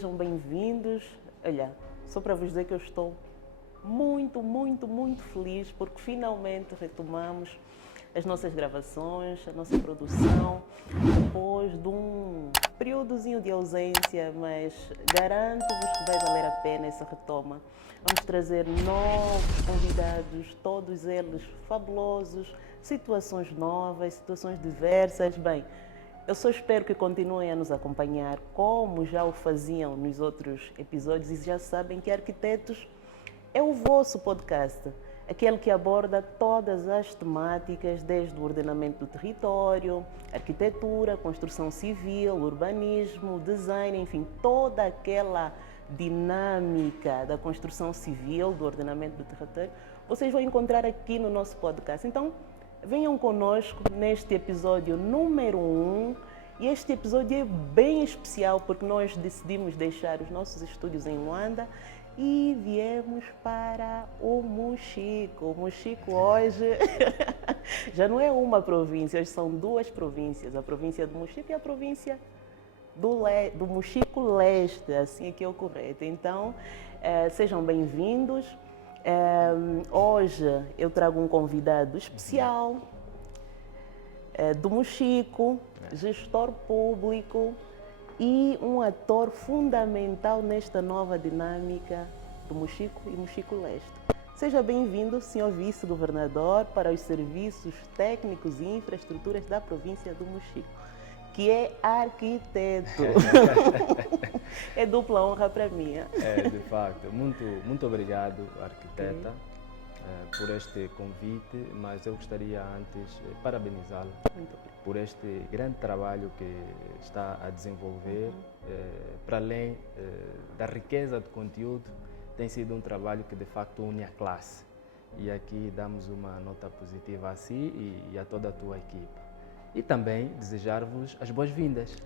sejam bem-vindos. Olha, só para vos dizer que eu estou muito feliz porque finalmente retomamos as nossas gravações, a nossa produção, depois de um períodozinho de ausência, mas garanto-vos que vai valer a pena essa retoma. Vamos trazer novos convidados, todos eles fabulosos, situações novas, situações diversas. Bem, eu só espero que continuem a nos acompanhar, como já o faziam nos outros episódios, e já sabem que Arquitetos é o vosso podcast, aquele que aborda todas as temáticas, desde o ordenamento do território, arquitetura, construção civil, urbanismo, design, enfim, toda aquela dinâmica da construção civil, do ordenamento do território, vocês vão encontrar aqui no nosso podcast. Então, venham conosco neste episódio número 1. E este episódio é bem especial porque nós decidimos deixar os nossos estúdios em Luanda e viemos para o Mochico. O Mochico hoje já não é uma província, hoje são duas províncias, a província do Mochico e a província do Mochico Leste, assim é que é o correto. Então, sejam bem-vindos. Hoje eu trago um convidado especial do Mochico, gestor público e um ator fundamental nesta nova dinâmica do Mochico e Mochico Leste. Seja bem-vindo, Sr. Vice-Governador para os Serviços Técnicos e Infraestruturas da província do Mochico, que é arquiteto. É dupla honra para mim. É, de facto. Muito obrigado, arquiteta, por este convite, mas eu gostaria antes parabenizá-la por este grande trabalho que está a desenvolver. Para além da riqueza de conteúdo, tem sido um trabalho que de facto une a classe. E aqui damos uma nota positiva a si e a toda a tua equipe. E também desejar-vos as boas-vindas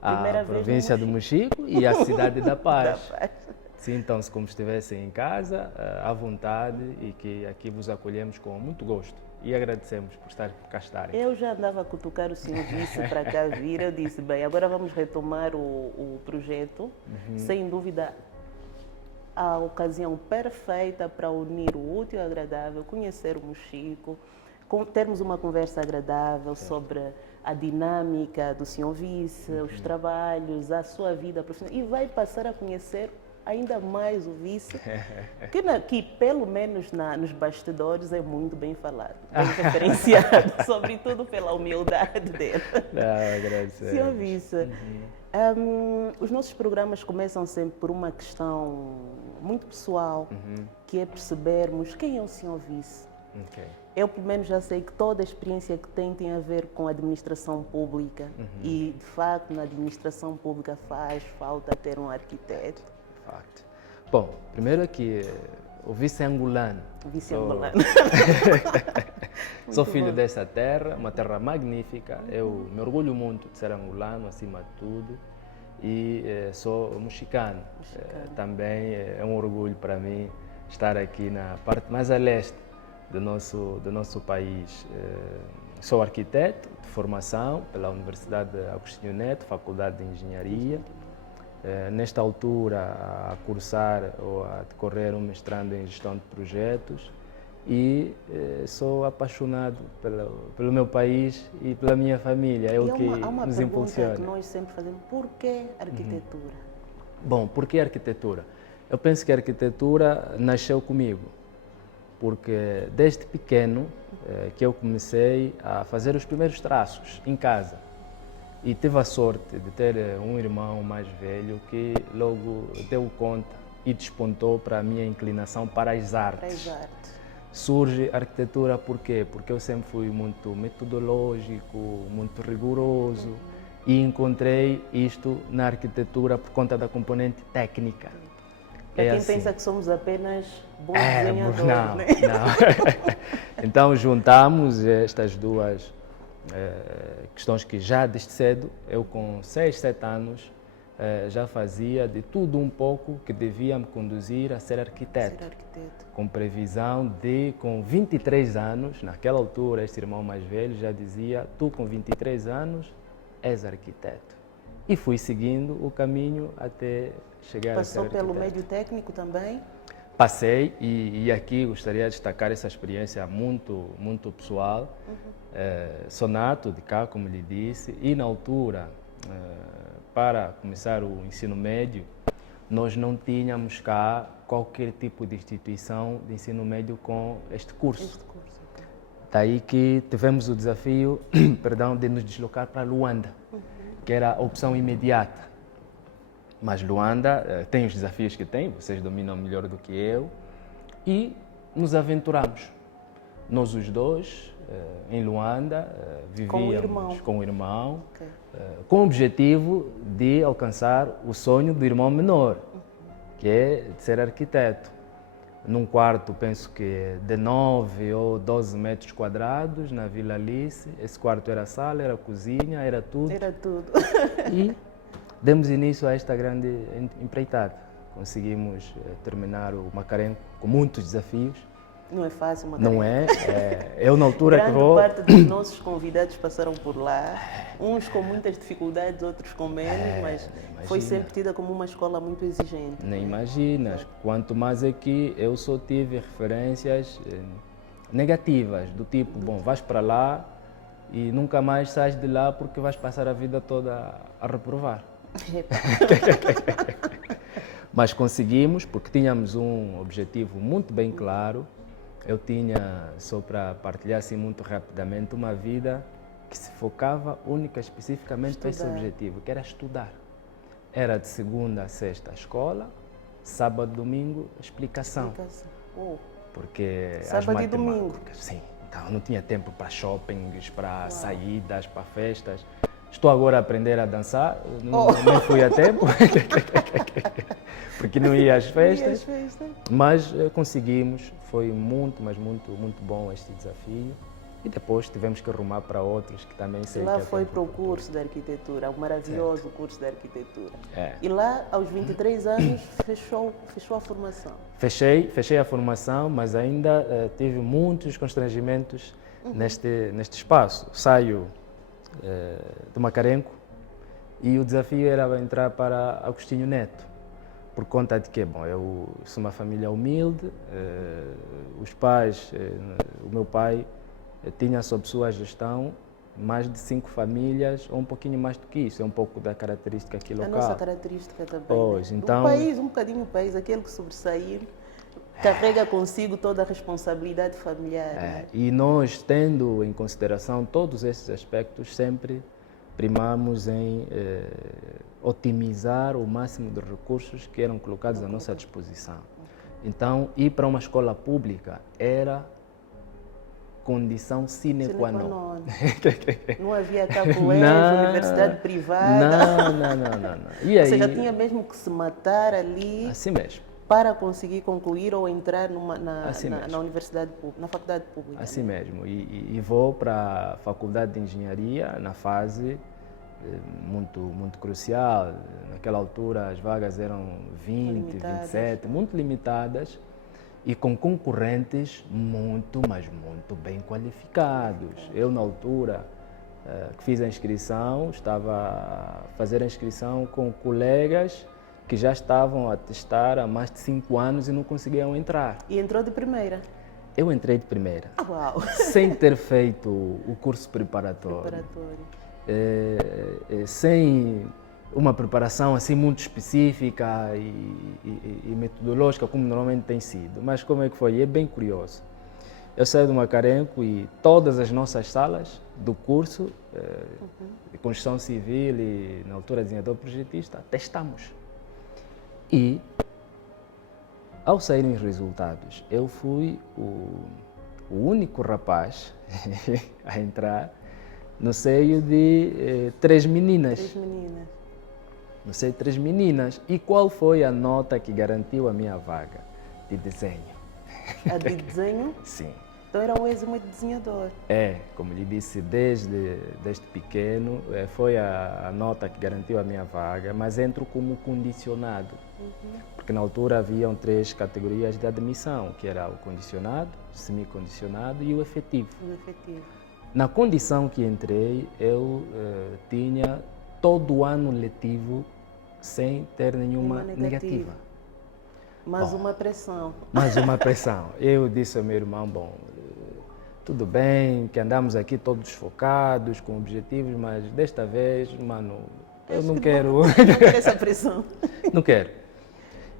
à província do Mochico e à cidade da Paz. Sintam-se como se estivessem em casa, à vontade, e que aqui vos acolhemos com muito gosto. E agradecemos por cá estarem. Eu já andava a cutucar o senhor Vice para cá vir. Eu disse, bem, agora vamos retomar o projeto. Sem dúvida, a ocasião perfeita para unir o útil ao agradável, conhecer o Mochico, termos uma conversa agradável sobre a dinâmica do senhor Vice, os trabalhos, a sua vida profissional, e vai passar a conhecer ainda mais o Vice, que pelo menos nos bastidores é muito bem falado, bem referenciado, sobretudo pela humildade dele. Senhor Vice, os nossos programas começam sempre por uma questão muito pessoal, que é percebermos quem é o senhor Vice. Eu, pelo menos, já sei que toda a experiência que tem a ver com a administração pública e, de facto, na administração pública faz falta ter um arquiteto. De facto. Bom, primeiro aqui, o vice é angolano. Sou filho dessa terra, uma terra magnífica. Eu me orgulho muito de ser angolano, acima de tudo. E sou mochicano. Também é um orgulho para mim estar aqui na parte mais a leste do nosso país. Sou arquiteto de formação pela Universidade Agostinho Neto, Faculdade de Engenharia. Nesta altura, a cursar ou a decorrer um mestrado em Gestão de Projetos, e sou apaixonado pelo meu país e pela minha família. É o que nos impulsiona. Há uma pergunta que nós sempre fazemos: por que arquitetura? Bom, por que arquitetura? Eu penso que a arquitetura nasceu comigo, porque desde pequeno que eu comecei a fazer os primeiros traços em casa. E tive a sorte de ter um irmão mais velho que logo deu conta e despontou para a minha inclinação para as artes. Surge a arquitetura por quê? Porque eu sempre fui muito metodológico, muito rigoroso, e encontrei isto na arquitetura por conta da componente técnica. Para quem pensa que somos apenas bons desenhadores, não. né? Então juntamos estas duas questões que já desde cedo, eu com 6, 7 anos, já fazia de tudo um pouco que devia me conduzir a ser arquiteto. Com previsão de, com 23 anos, naquela altura, este irmão mais velho já dizia: tu com 23 anos és arquiteto. e fui seguindo o caminho até chegar a ser Passou pelo arquiteto. médio técnico também? Passei e aqui gostaria de destacar essa experiência muito pessoal. Sou nato de cá, como lhe disse, e na altura, para começar o ensino médio, nós não tínhamos cá qualquer tipo de instituição de ensino médio com este curso. Ok. Daí que tivemos o desafio perdão, de nos deslocar para Luanda, que era a opção imediata. Mas Luanda tem os desafios que tem, vocês dominam melhor do que eu, e nos aventuramos. Nós os dois, em Luanda, vivíamos com o irmão, Okay. com o objetivo de alcançar o sonho do irmão menor, que é de ser arquiteto. Num quarto, penso que de 9 ou 12 metros quadrados, na Vila Alice. Esse quarto era sala, era cozinha, era tudo. Era tudo. E demos início a esta grande empreitada. Conseguimos terminar o Macarenco com muitos desafios. Não é fácil, Não é? Eu, na altura Grande que vou... parte dos nossos convidados passaram por lá, uns com muitas dificuldades, outros com menos, mas foi sempre tida como uma escola muito exigente. Nem imaginas. Quanto mais aqui, eu só tive referências negativas, do tipo, bom, vais para lá e nunca mais sais de lá porque vais passar a vida toda a reprovar. Mas conseguimos, porque tínhamos um objetivo muito bem claro. Eu tinha, só para partilhar assim muito rapidamente, uma vida que se focava única e especificamente para esse objetivo, que era estudar. Era de segunda a sexta a escola, sábado e domingo explicação. Porque sábado as e domingo? Sim, então não tinha tempo para shoppings, para saídas, para festas. Estou agora a aprender a dançar, não fui a tempo, porque não ia às festas, mas conseguimos, foi muito, mas muito bom este desafio. E depois tivemos que arrumar para outros que também sei que... Lá foi para o curso de arquitetura, o maravilhoso curso de arquitetura. E lá, aos 23 anos, fechou a formação. Fechei a formação, mas ainda tive muitos constrangimentos neste espaço. Saio do Macarenco e o desafio era entrar para Agostinho Neto, por conta de que, bom, eu sou uma família humilde, os pais, o meu pai tinha sob sua gestão mais de 5 famílias, ou um pouquinho mais do que isso, é um pouco da característica aqui local. A nossa característica também, pois, né? então, um bocadinho o país, aquele que sobressair, carrega consigo toda a responsabilidade familiar. Né? E nós, tendo em consideração todos esses aspectos, sempre primamos em otimizar o máximo de recursos que eram colocados à nossa disposição. Então, ir para uma escola pública era condição sine qua non. Não havia cá colégio, universidade privada. Não. E aí, você já tinha mesmo que se matar ali. Assim mesmo. Para conseguir concluir ou entrar na universidade pública, na faculdade pública. Assim mesmo. E vou para a faculdade de engenharia na fase muito crucial. Naquela altura as vagas eram 20, 27, muito limitadas e com concorrentes muito bem qualificados. Eu, na altura que fiz a inscrição, estava a fazer a inscrição com colegas que já estavam a testar há mais de 5 anos e não conseguiam entrar. E entrou de primeira? Eu entrei de primeira. Uau! Sem ter feito o curso preparatório. Sem uma preparação assim muito específica e metodológica, como normalmente tem sido. Mas como é que foi? É bem curioso. Eu saí do Macarenco e todas as nossas salas do curso de construção civil e, na altura, desenhador projetista, testamos. E, ao saírem os resultados, eu fui o único rapaz a entrar no seio de 3 meninas. 3 meninas. No seio de 3 meninas. E qual foi a nota que garantiu a minha vaga? De desenho. A de desenho? Sim. Então era um êxito desenhador. Como lhe disse, desde pequeno, foi a nota que garantiu a minha vaga, mas entro como condicionado. Porque na altura haviam 3 categorias de admissão, que era o condicionado, o semicondicionado e o efetivo. O efetivo. Na condição que entrei, eu tinha todo o ano letivo sem ter nenhuma Nenhuma negativa. Mais Bom. uma pressão. Mais uma pressão. Eu disse ao meu irmão, bom, tudo bem que andamos aqui todos focados, com objetivos, mas desta vez, mano, eu não quero... Não quero essa pressão. Não quero.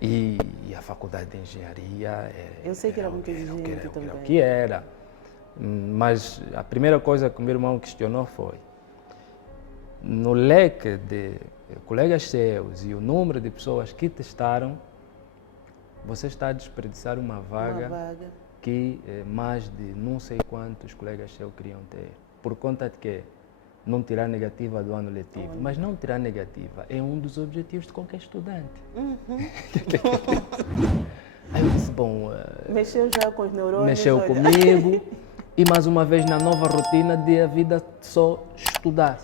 E a faculdade de engenharia... Eu sei que era muito o exigente também. que era. Mas a primeira coisa que o meu irmão questionou foi, no leque de colegas seus e o número de pessoas que testaram, você está a desperdiçar uma vaga, que mais de não sei quantos colegas seus queriam ter. Por conta de quê? Não tirar negativa do ano letivo. Mas não tirar negativa é um dos objetivos de qualquer estudante. Aí eu disse, bom... Mexeu já com os neurônios. Mexeu comigo. E mais uma vez na nova rotina de a vida só estudar.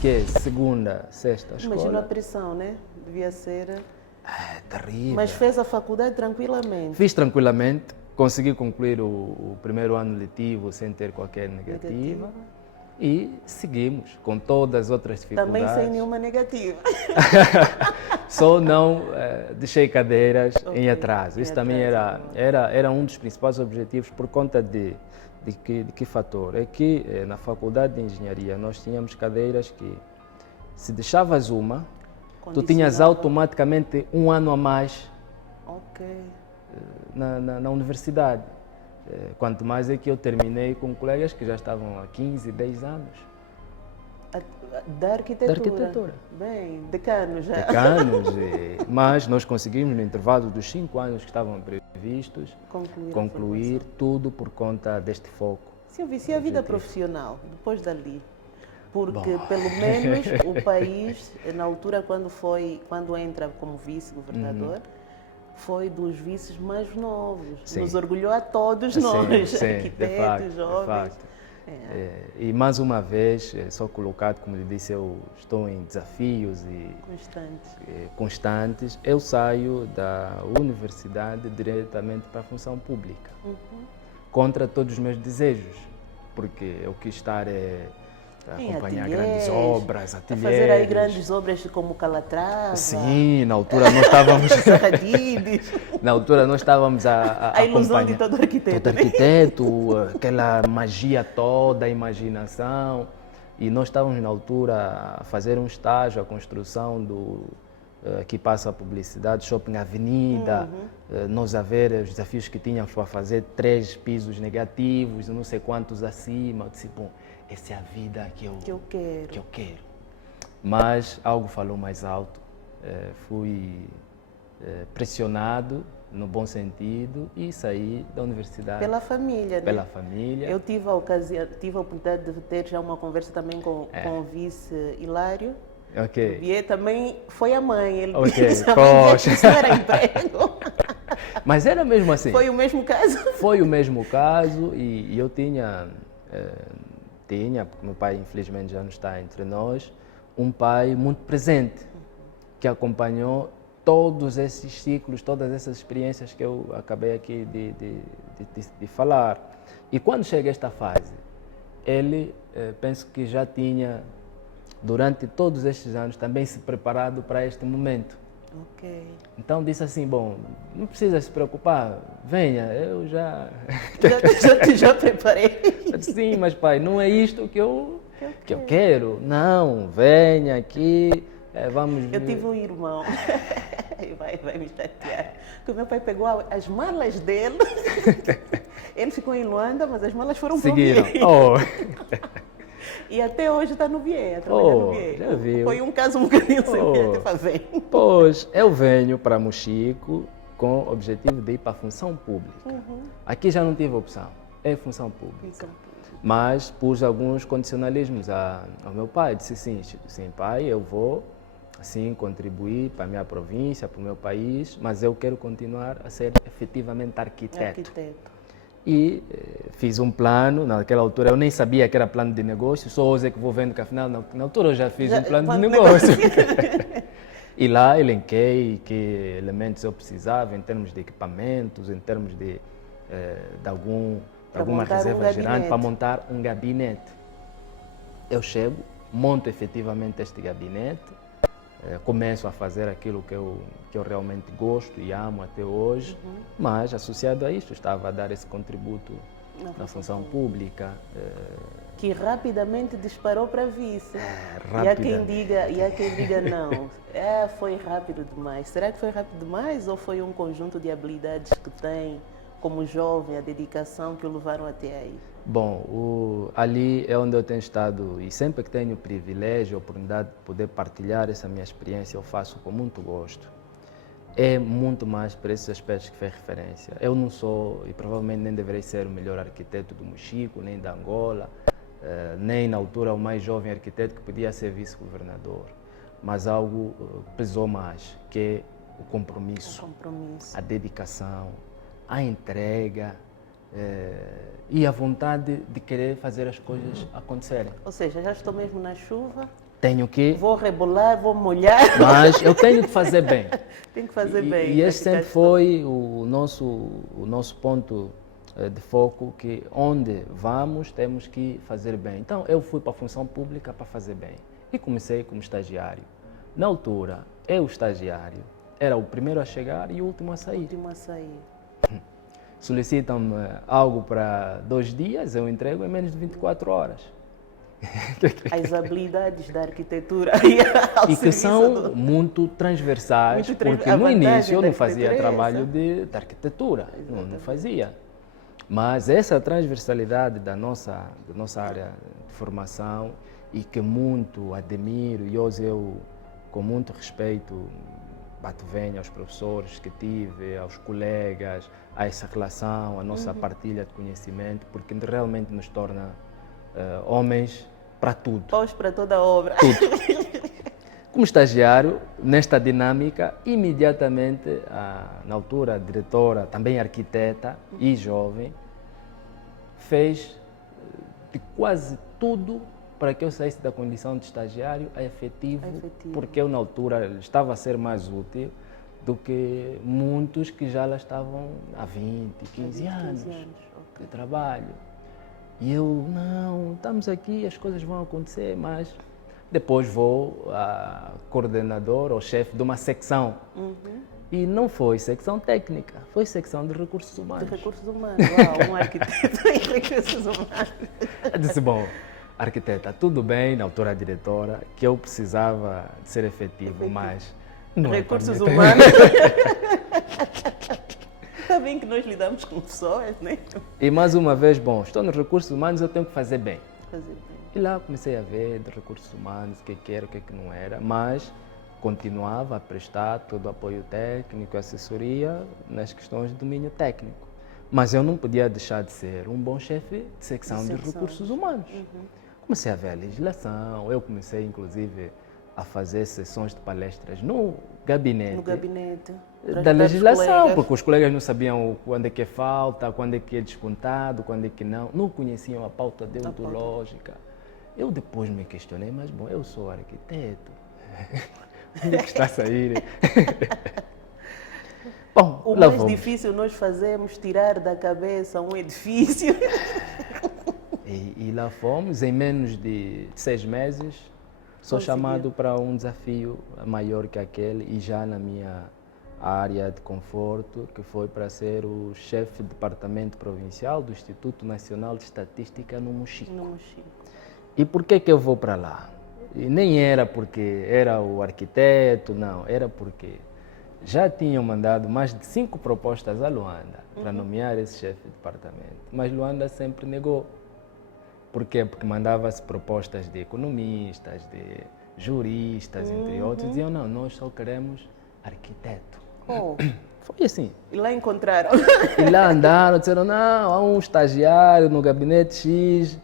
Que é segunda, sexta, escola. Imagina a pressão, né? Devia ser... É terrível. Mas fez a faculdade tranquilamente. Fiz tranquilamente. Consegui concluir o primeiro ano letivo sem ter qualquer negativa. E seguimos com todas as outras dificuldades. Também sem nenhuma negativa. Só não deixei cadeiras em atraso. Isso também era um dos principais objetivos por conta de que fator? É que na faculdade de engenharia nós tínhamos cadeiras que se deixavas uma, tu tinhas automaticamente um ano a mais na universidade. Quanto mais é que eu terminei com colegas que já estavam há 15, 10 anos. Da arquitetura? Da arquitetura. Bem, decanos já. Decanos, mas nós conseguimos, no intervalo dos 5 anos que estavam previstos, concluir tudo por conta deste foco. Sim, e a vida profissional, depois dali? Porque, pelo menos, o país, na altura, quando entra como vice-governador, foi dos vices mais novos. Sim. Nos orgulhou a todos nós, sim, arquitetos, jovens. E mais uma vez, só colocado, como lhe disse, eu estou em desafios constantes. Eu saio da universidade diretamente para a função pública, contra todos os meus desejos, porque eu quis estar a acompanhar grandes obras, ateliês. A fazer aí grandes obras como Calatrava. Sim, na altura nós estávamos... na altura nós estávamos a ilusão de todo arquiteto. Todo arquiteto, aquela magia toda, a imaginação. E nós estávamos na altura a fazer um estágio, a construção que passa a publicidade, Shopping Avenida, nós a ver os desafios que tínhamos para fazer 3 pisos negativos, não sei quantos acima. Eu disse, bom, essa é a vida que eu quero. Mas algo falou mais alto, fui pressionado, no bom sentido, e saí da universidade. Pela família, né? Pela família. Eu tive a oportunidade de ter já uma conversa também com o vice Hilário. Ok. E também foi a mãe, ele disse, poxa, isso era emprego. Mas era mesmo assim. Foi o mesmo caso? Foi o mesmo caso, e eu tinha, porque meu pai infelizmente já não está entre nós, um pai muito presente, que acompanhou todos esses ciclos, todas essas experiências que eu acabei aqui de falar. E quando chega esta fase, ele, penso que já tinha, durante todos estes anos, também se preparado para este momento. Então disse assim, bom, não precisa se preocupar, venha, eu já... já preparei. Eu disse, sim, mas pai, não é isto que eu quero. Não, venha aqui, vamos... Eu tive um irmão, vai me chatear, que o meu pai pegou as malas dele, ele ficou em Luanda, mas as malas foram para o Vier. E até hoje está no Vier, trabalhando no Vier. Já viu. Foi um caso um bocadinho sem te fazer. Pois, eu venho para Mochico com o objetivo de ir para a função pública. Aqui já não tive opção, é função pública. Mas pus alguns condicionalismos ao meu pai. Disse sim, pai, eu vou assim contribuir para a minha província, para o meu país, mas eu quero continuar a ser efetivamente arquiteto. E fiz um plano, naquela altura eu nem sabia que era plano de negócio, só hoje é que vou vendo que afinal na altura eu já fiz um plano de negócio. E lá elenquei que elementos eu precisava em termos de equipamentos, em termos de alguma reserva gerante para montar um gabinete. Eu chego, monto efetivamente este gabinete, começo a fazer aquilo que eu realmente gosto e amo até hoje, mas associado a isto estava a dar esse contributo na função pública. Que rapidamente disparou para vice. E há quem diga não, foi rápido demais. Será que foi rápido demais ou foi um conjunto de habilidades que tem como jovem, a dedicação que o levaram até aí? Bom, ali é onde eu tenho estado e sempre que tenho o privilégio, a oportunidade de poder partilhar essa minha experiência, eu faço com muito gosto. É muito mais para esses aspectos que fez referência. Eu não sou, e provavelmente nem deverei ser o melhor arquiteto do Mochico, nem da Angola, nem na altura o mais jovem arquiteto que podia ser vice-governador. Mas algo pesou mais, que é o compromisso, a dedicação, a entrega e a vontade de querer fazer as coisas acontecerem. Ou seja, já estou mesmo na chuva, tenho que... Vou rebolar, vou molhar. Mas eu tenho que fazer bem. Tenho que fazer bem. E esse sempre foi o nosso ponto de foco, que onde vamos temos que fazer bem. Então eu fui para a função pública para fazer bem. E comecei como estagiário. Na altura, eu estagiário era o primeiro a chegar e o último a sair. Solicitam-me algo para 2 dias, eu entrego em menos de 24 horas. As habilidades da arquitetura e que são muito transversais, porque no início eu não fazia trabalho de arquitetura, não fazia. Mas essa transversalidade da nossa área de formação, e que muito admiro, e hoje eu, com muito respeito, bato venho aos professores que tive, aos colegas, a essa relação, a nossa partilha de conhecimento, porque realmente nos torna homens para tudo. Paus para toda a obra. Tudo. Como estagiário, nesta dinâmica, imediatamente, na altura, a diretora, também arquiteta e jovem, fez de quase tudo para que eu saísse da condição de estagiário a efetivo, porque eu, na altura, estava a ser mais útil do que muitos que já lá estavam há 20, 15 anos de trabalho. E eu, não, estamos aqui, as coisas vão acontecer, mas depois vou a coordenador ou chefe de uma secção. E não foi secção técnica, foi secção de recursos humanos. De recursos humanos, uau, um arquiteto em recursos humanos. Eu disse, bom, arquiteta, tudo bem, na altura a diretora, que eu precisava de ser efetivo, mas não recursos humanos. Está bem que nós lidamos com pessoas, né? E mais uma vez, bom, estou nos recursos humanos, eu tenho que fazer bem. Fazer bem. E lá comecei a ver de recursos humanos, o que era, o que não era, mas continuava a prestar todo o apoio técnico, assessoria nas questões de domínio técnico. Mas eu não podia deixar de ser um bom chefe de secção de recursos humanos. Comecei a ver a legislação, eu comecei inclusive a fazer sessões de palestras no gabinete da legislação, porque os colegas não sabiam quando é que é falta, quando é que é descontado, quando é que não conheciam a pauta deontológica. Eu depois me questionei, mas bom, eu sou arquiteto, onde é que está a sair? Bom, o mais difícil nós fazemos tirar da cabeça um edifício. E lá fomos, em menos de 6 meses, sou chamado para um desafio maior que aquele, e já na minha área de conforto, que foi para ser o chefe de departamento provincial do Instituto Nacional de Estatística no Mochico. E por que eu vou para lá? E nem era porque era o arquiteto, não, era porque já tinham mandado mais de 5 propostas a Luanda para nomear esse chefe de departamento, mas Luanda sempre negou. Por quê? Porque mandava-se propostas de economistas, de juristas, entre outros, diziam, não, nós só queremos arquiteto. Foi assim. E lá encontraram? E lá andaram, disseram, não, há um estagiário no gabinete X,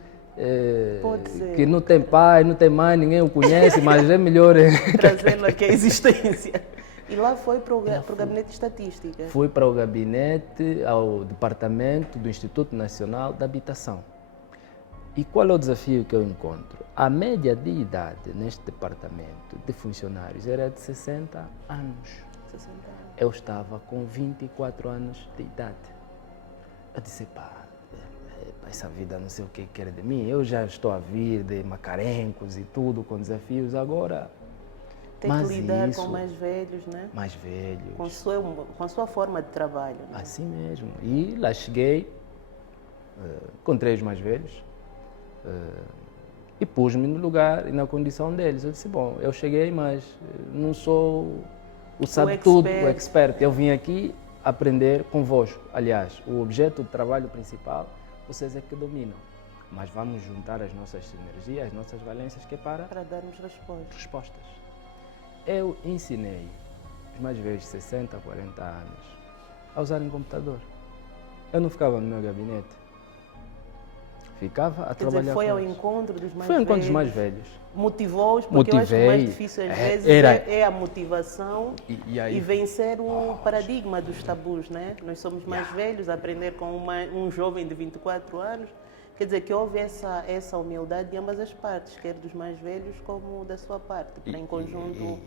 que não tem pai, não tem mãe, ninguém o conhece, mas é melhor... Trazendo aqui a existência. E lá foi para o gabinete de estatística? Fui para o gabinete, ao departamento do Instituto Nacional da Habitação. E qual é o desafio que eu encontro? A média de idade neste departamento de funcionários era de 60 anos. 60 anos. Eu estava com 24 anos de idade. Eu disse, pá, essa vida não sei o que quer de mim, eu já estou a vir de Macarencos e tudo, com desafios, agora... Tem que lidar com mais velhos, né? Mais velhos. Com a sua forma de trabalho. Né? Assim mesmo. E lá cheguei, encontrei os mais velhos e pus-me no lugar e na condição deles. Eu disse, bom, eu cheguei, mas não sou o sabe-tudo, o expert. Eu vim aqui aprender convosco. Aliás, o objeto de trabalho principal, vocês é que dominam. Mas vamos juntar as nossas sinergias, as nossas valências, que é para darmos respostas. Eu ensinei os mais velhos de 60, 40 anos a usarem computador. Eu não ficava no meu gabinete. Ficava a trabalhar. Dizer, foi ao encontro dos mais velhos? Foi ao encontro dos mais velhos. Motivou-os, porque eu acho que o mais difícil às vezes é a motivação e vencer o paradigma dos tabus, né? Nós somos mais velhos, aprender com um jovem de 24 anos. Quer dizer, que houve essa humildade de ambas as partes, quer dos mais velhos como da sua parte, para em conjunto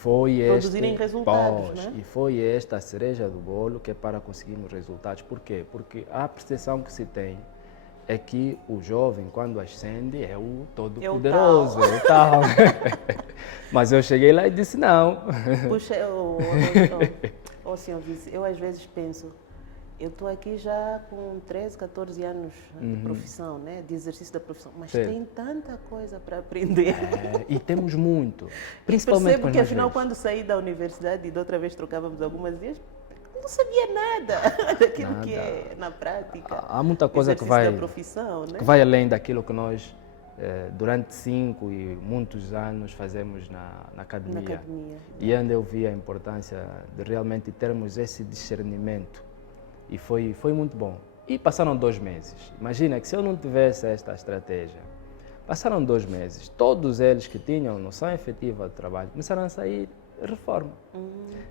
produzirem resultados. Né? E foi esta a cereja do bolo que é para conseguirmos resultados. Por quê? Porque a percepção que se tem é que o jovem, quando ascende, é o todo-poderoso, é o tal. Mas eu cheguei lá e disse não. Puxa, senhor vice, eu às vezes penso, eu estou aqui já com 13, 14 anos de profissão, né? De exercício da profissão, mas tem tanta coisa para aprender. E temos muito, principalmente percebo que afinal quando saí da universidade e da outra vez trocávamos algumas vezes, não sabia nada daquilo que é na prática. Há muita coisa que vai além daquilo que nós durante 5 e muitos anos fazemos na academia. E onde eu vi a importância de realmente termos esse discernimento. E foi muito bom. E passaram 2 meses. Imagina que se eu não tivesse esta estratégia, passaram 2 meses, todos eles que tinham noção efetiva do trabalho começaram a sair reforma.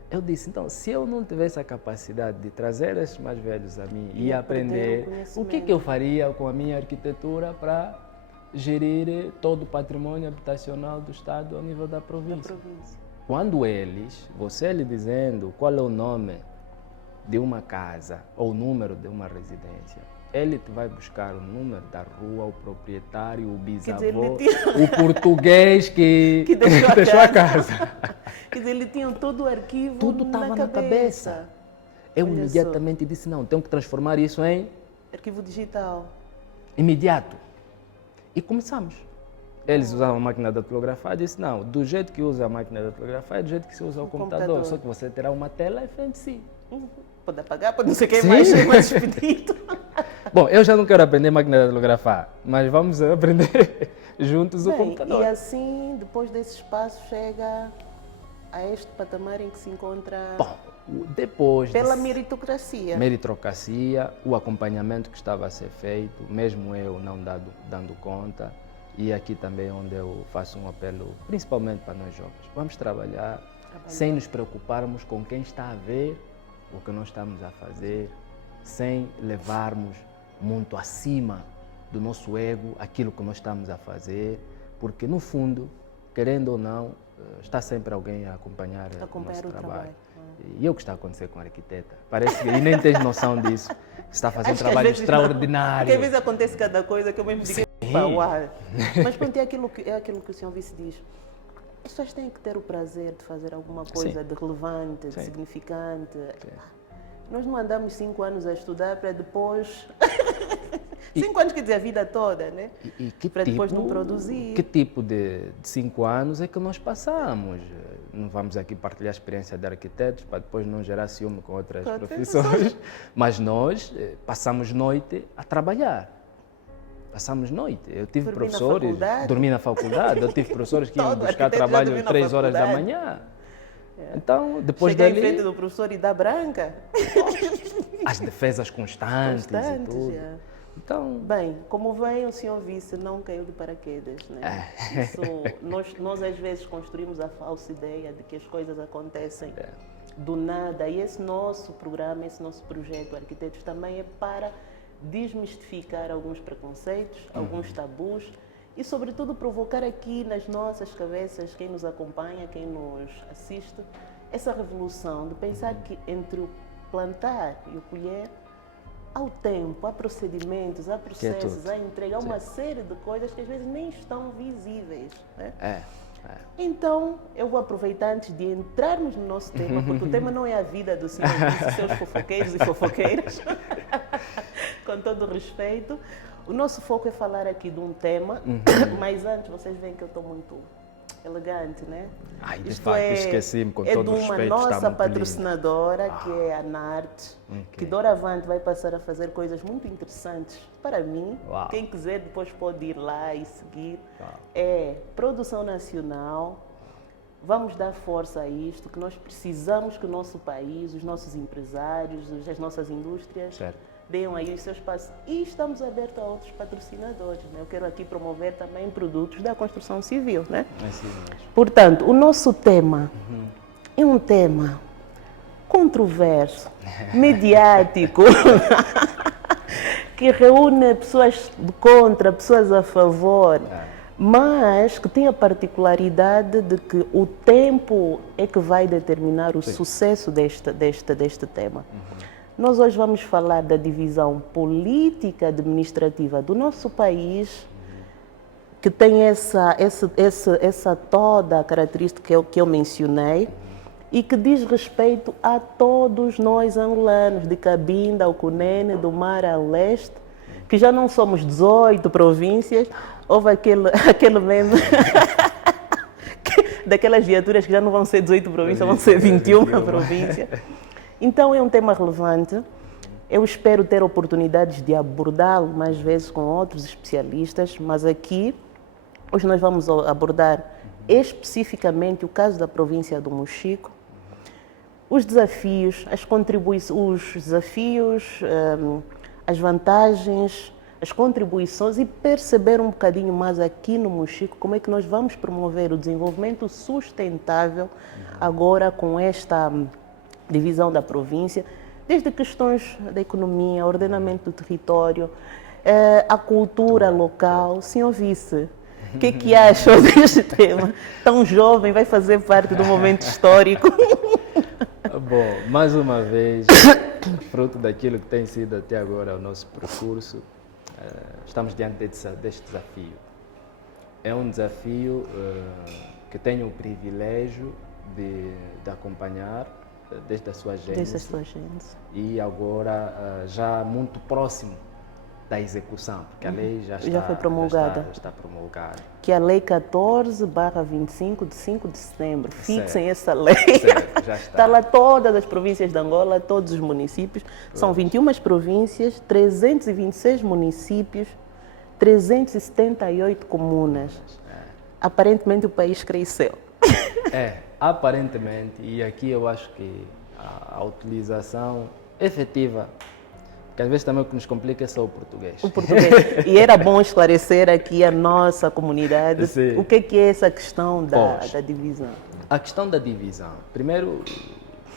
Eu disse, então, se eu não tivesse a capacidade de trazer esses mais velhos a mim e aprender, o que eu faria com a minha arquitetura para gerir todo o patrimônio habitacional do Estado ao nível da província? Quando você lhe dizendo qual é o nome de uma casa ou o número de uma residência, ele te vai buscar o número da rua, o proprietário, o bisavô, o português que deixou a casa. Quer dizer, ele tinha todo o arquivo. Tudo estava na cabeça. Eu imediatamente disse, não, tenho que transformar isso em arquivo digital. Imediato. E começamos. Eles usavam a máquina de datilografar, disse, não, do jeito que usa a máquina de datilografar é do jeito que se usa o computador. Só que você terá uma tela em frente de si. Pode apagar, pode não sei o que mais expedito. Bom, eu já não quero aprender máquina de datilografar, mas vamos aprender juntos o computador. E assim, depois desse espaço, chega a este patamar em que se encontra... Bom, depois... Pela meritocracia. Meritocracia, o acompanhamento que estava a ser feito, mesmo eu não dando conta. E aqui também onde eu faço um apelo, principalmente para nós jovens. Vamos trabalhar sem nos preocuparmos com quem está a ver o que nós estamos a fazer, sem levarmos muito acima do nosso ego aquilo que nós estamos a fazer, porque no fundo, querendo ou não, está sempre alguém a acompanhar o nosso trabalho. E é o que está a acontecer com a arquiteta. Parece que, e nem tens noção disso, que está a fazer um trabalho extraordinário. Porque às vezes acontece cada coisa que eu mesmo digo, mas pronto, é aquilo que o senhor vice diz. As pessoas têm que ter o prazer de fazer alguma coisa de relevante, de significante. Nós não andamos 5 anos a estudar para depois... 5 anos, quer dizer, a vida toda, né? Para depois não produzir. Que tipo de 5 anos é que nós passamos? Não vamos aqui partilhar a experiência de arquitetos para depois não gerar ciúme com outras profissões, mas nós passamos noite a trabalhar. Passamos noite. Eu tive professores, dormi na faculdade, eu tive professores que iam buscar trabalho 3 horas da manhã. Então, depois dali... Cheguei em frente do professor e da branca. As defesas constantes e tudo. Então... Bem, como vem, o senhor vice não caiu de paraquedas, né? Isso, nós às vezes construímos a falsa ideia de que as coisas acontecem do nada. E esse nosso programa, esse nosso projeto Arquitetos também é para desmistificar alguns preconceitos, alguns tabus e, sobretudo, provocar aqui nas nossas cabeças, quem nos acompanha, quem nos assiste, essa revolução de pensar que entre o plantar e o colher há ao tempo, há procedimentos, há processos, tudo. há entrega, há uma série de coisas que às vezes nem estão visíveis. Né? Então, eu vou aproveitar antes de entrarmos no nosso tema, porque o tema não é a vida do senhor e seus fofoqueiros e fofoqueiras, com todo o respeito. O nosso foco é falar aqui de um tema, mas antes vocês veem que eu estou muito elegante, né? Ai, de facto, esqueci-me com todo o respeito. É de uma nossa patrocinadora, que é a NART, que doravante vai passar a fazer coisas muito interessantes para mim. Uau. Quem quiser depois pode ir lá e seguir. Uau. É produção nacional. Vamos dar força a isto, que nós precisamos que o nosso país, os nossos empresários, as nossas indústrias deem aí os seus passos. E estamos abertos a outros patrocinadores. Né? Eu quero aqui promover também produtos da construção civil. Né? Portanto, o nosso tema é um tema controverso, mediático, que reúne pessoas contra, pessoas a favor, mas que tem a particularidade de que o tempo é que vai determinar o sucesso deste tema. Nós hoje vamos falar da divisão política administrativa do nosso país, que tem essa toda a característica que eu mencionei e que diz respeito a todos nós angolanos, de Cabinda ao Cunene, do mar a leste, que já não somos 18 províncias. Houve aquele meme daquelas viaturas que já não vão ser 18 províncias, vão ser 21 províncias. Então é um tema relevante. Eu espero ter oportunidades de abordá-lo mais vezes com outros especialistas, mas aqui hoje nós vamos abordar especificamente o caso da província do Mochico, os desafios, as vantagens, as contribuições e perceber um bocadinho mais aqui no Mochico como é que nós vamos promover o desenvolvimento sustentável agora com esta divisão da província, desde questões da economia, ordenamento do território, a cultura local. Senhor Vice, o que acham deste tema? Tão jovem, vai fazer parte do momento histórico. Bom, mais uma vez, fruto daquilo que tem sido até agora o nosso percurso, estamos diante deste desafio. É um desafio que tenho o privilégio de acompanhar desde a sua gênese e agora já muito próximo da execução, porque a lei já foi promulgada. Está promulgada. Que é a Lei 14/25 de 5 de setembro. Fixem essa lei. Já está lá todas as províncias de Angola, todos os municípios. São 21 províncias, 326 municípios, 378 comunas. Aparentemente o país cresceu. Aparentemente, e aqui eu acho que a utilização efetiva, que às vezes também o que nos complica é só o português. O português. E era bom esclarecer aqui a nossa comunidade o que é essa questão da divisão. A questão da divisão. Primeiro,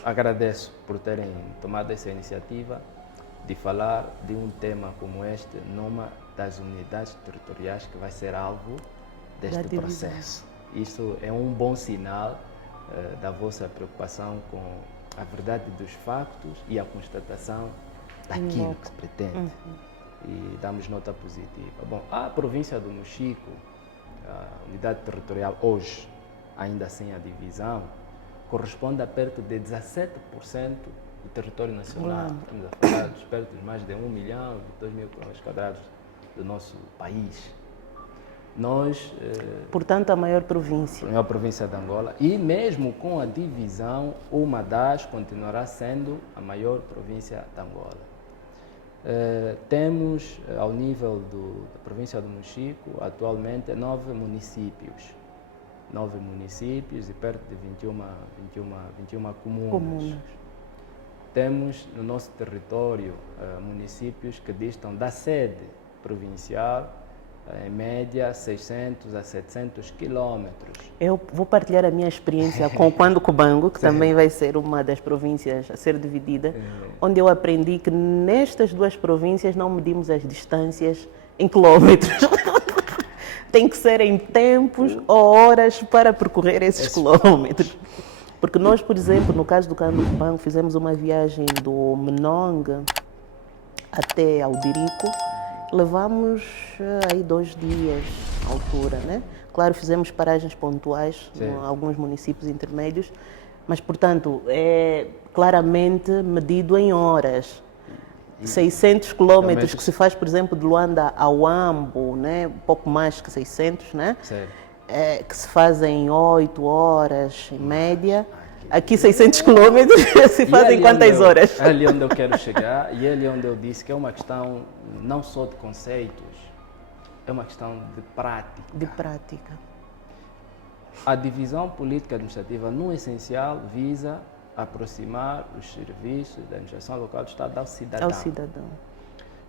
agradeço por terem tomado essa iniciativa de falar de um tema como este numa das unidades territoriais que vai ser alvo deste processo. Isso é um bom sinal da vossa preocupação com a verdade dos factos e a constatação daquilo que se pretende. E damos nota positiva. Bom, a província do Mochico, a unidade territorial hoje, ainda sem a divisão, corresponde a perto de 17% do território nacional. Estamos a falar de perto de mais de 1 milhão, 2 mil km² do nosso país. Nós, portanto, a maior província. A maior província de Angola. E mesmo com a divisão, uma das continuará sendo a maior província de Angola. Temos, ao nível da província do Mochico, atualmente 9 municípios. 9 municípios e perto de 21 comunas. Temos no nosso território municípios que distam da sede provincial em média 600 a 700 quilômetros. Eu vou partilhar a minha experiência com o Cubango, que também vai ser uma das províncias a ser dividida, onde eu aprendi que nestas duas províncias não medimos as distâncias em quilômetros. Tem que ser em tempos ou horas para percorrer esses quilômetros. Porque nós, por exemplo, no caso do Cubango, fizemos uma viagem do Menong até Aldirico, levamos aí 2 dias à altura, né? Claro, fizemos paragens pontuais em alguns municípios intermédios, mas, portanto, é claramente medido em horas. 600 quilômetros que se faz, por exemplo, de Luanda ao Ambo, né? Um pouco mais que 600, né? Que se fazem em 8 horas, em média. Aqui 600 quilômetros se fazem em quantas horas? É ali onde eu quero chegar e é ali onde eu disse que é uma questão não só de conceitos, é uma questão de prática. De prática. A divisão política administrativa, no essencial, visa aproximar os serviços da administração local do Estado ao cidadão. Ao cidadão.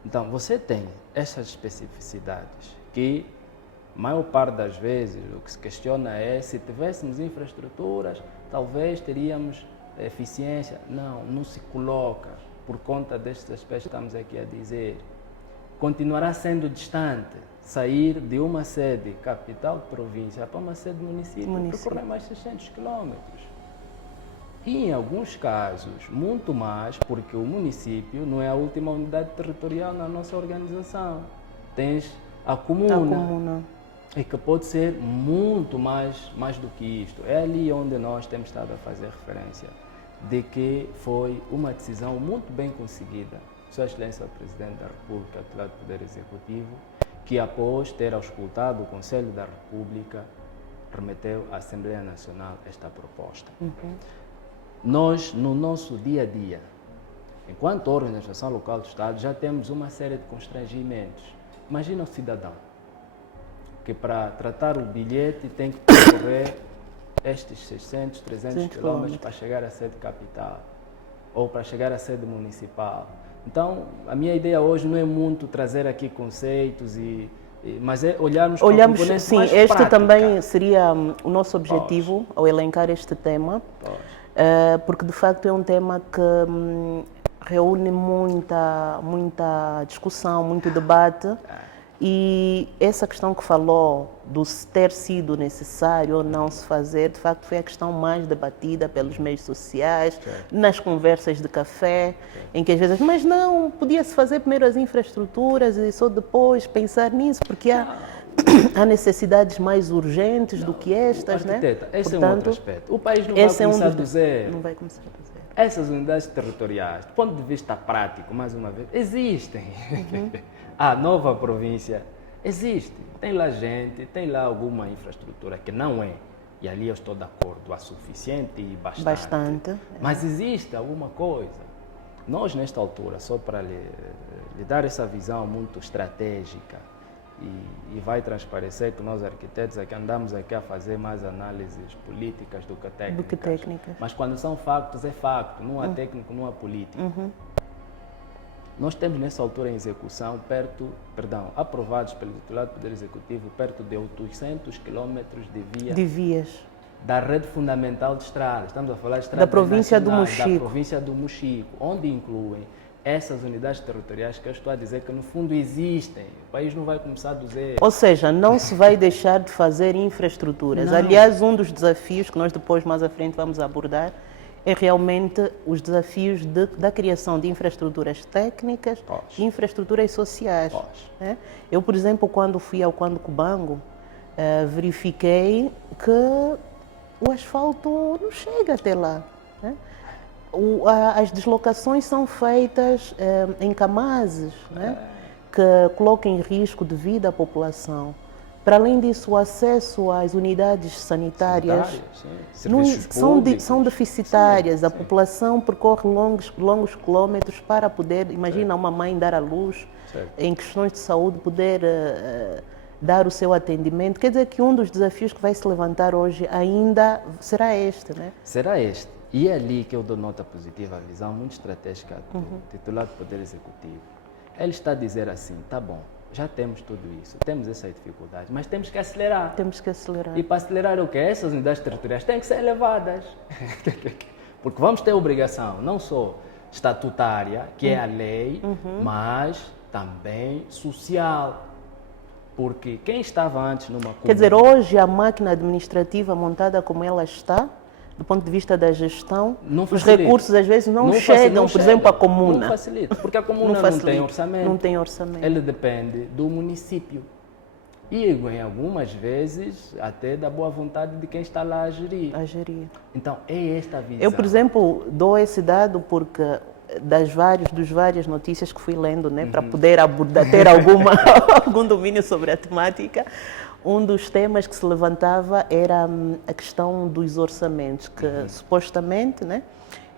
Então, você tem essas especificidades que, a maior parte das vezes, o que se questiona é se tivéssemos infraestruturas, talvez teríamos eficiência. Não, não se coloca por conta destes aspectos que estamos aqui a dizer. Continuará sendo distante sair de uma sede capital de província para uma sede de município. Percorrer mais 600 quilômetros. E em alguns casos, muito mais, porque o município não é a última unidade territorial na nossa organização. Tens a comuna. E que pode ser muito mais do que isto. É ali onde nós temos estado a fazer referência de que foi uma decisão muito bem conseguida, Sua Excelência o Presidente da República, titular do Poder Executivo, que após ter auscultado o Conselho da República, remeteu à Assembleia Nacional esta proposta. Nós, no nosso dia a dia, enquanto órgão de administração local do Estado, já temos uma série de constrangimentos. Imagina o cidadão que para tratar o bilhete tem que percorrer estes 600, 300 quilômetros para chegar à sede capital ou para chegar à sede municipal. Então, a minha ideia hoje não é muito trazer aqui conceitos, mas é olharmos para o componente sim, mais este prática. também seria o nosso objetivo ao elencar este tema, porque de facto é um tema que reúne muita discussão, muito debate. E essa questão que falou do ter sido necessário ou não se fazer, de facto foi a questão mais debatida pelos meios sociais, nas conversas de café, em que às vezes, mas não, podia-se fazer primeiro as infraestruturas e só depois pensar nisso, porque há necessidades mais urgentes do que estas, né? Esse Portanto, é um outro aspecto. O país não vai começar do zero. Não vai começar do zero. Essas unidades territoriais, do ponto de vista prático, mais uma vez, existem. A nova província existe, tem lá gente, tem lá alguma infraestrutura que não é, e ali eu estou de acordo, há suficiente e bastante. Mas existe alguma coisa. Nós, nesta altura, só para lhe dar essa visão muito estratégica, e vai transparecer que nós arquitetos aqui andamos aqui a fazer mais análises políticas do que técnicas. Mas quando são factos, é facto, não há técnico, não há político. Nós temos nessa altura em execução aprovados pelo titular do Poder Executivo, perto de 800 quilômetros de vias da rede fundamental de estradas. Estamos a falar de estradas da província do Mochico. Da província do Mochico, onde incluem essas unidades territoriais que eu estou a dizer que no fundo existem. O país não vai começar do zero. Ou seja, não se vai deixar de fazer infraestruturas. Não. Aliás, um dos desafios que nós depois mais à frente vamos abordar é realmente os desafios da criação de infraestruturas técnicas e infraestruturas sociais. Né? Eu, por exemplo, quando fui ao Quando Cubango, verifiquei que o asfalto não chega até lá. Né? As deslocações são feitas em camazes, né? Que colocam em risco de vida a população. Para além disso, o acesso às unidades sanitárias são deficitárias. A população percorre longos quilômetros para poder, imagina uma mãe dar à luz, em questões de saúde, poder dar o seu atendimento. Quer dizer que um dos desafios que vai se levantar hoje ainda será este, né? Será este. E é ali que eu dou nota positiva, a visão muito estratégica do titular do Poder Executivo. Ele está a dizer assim, tá bom, já temos tudo isso, temos essa dificuldade, mas temos que acelerar. Temos que acelerar. E para acelerar o quê? Essas unidades territoriais têm que ser elevadas. Porque vamos ter obrigação, não só estatutária, que é a lei, mas também social. Porque quem estava antes numa comuna... Quer dizer, hoje a máquina administrativa montada como ela está, do ponto de vista da gestão, Não os facilita. recursos às vezes não chegam, por exemplo, à comuna. Não facilita, porque a comuna não tem orçamento. Não tem orçamento. Ele depende do município. E em algumas vezes até da boa vontade de quem está lá a gerir. A gerir. Então é esta a visão. Eu, por exemplo, dou esse dado porque das várias notícias que fui lendo, né, para poder abordar, ter algum domínio sobre a temática, um dos temas que se levantava era a questão dos orçamentos, que supostamente, né,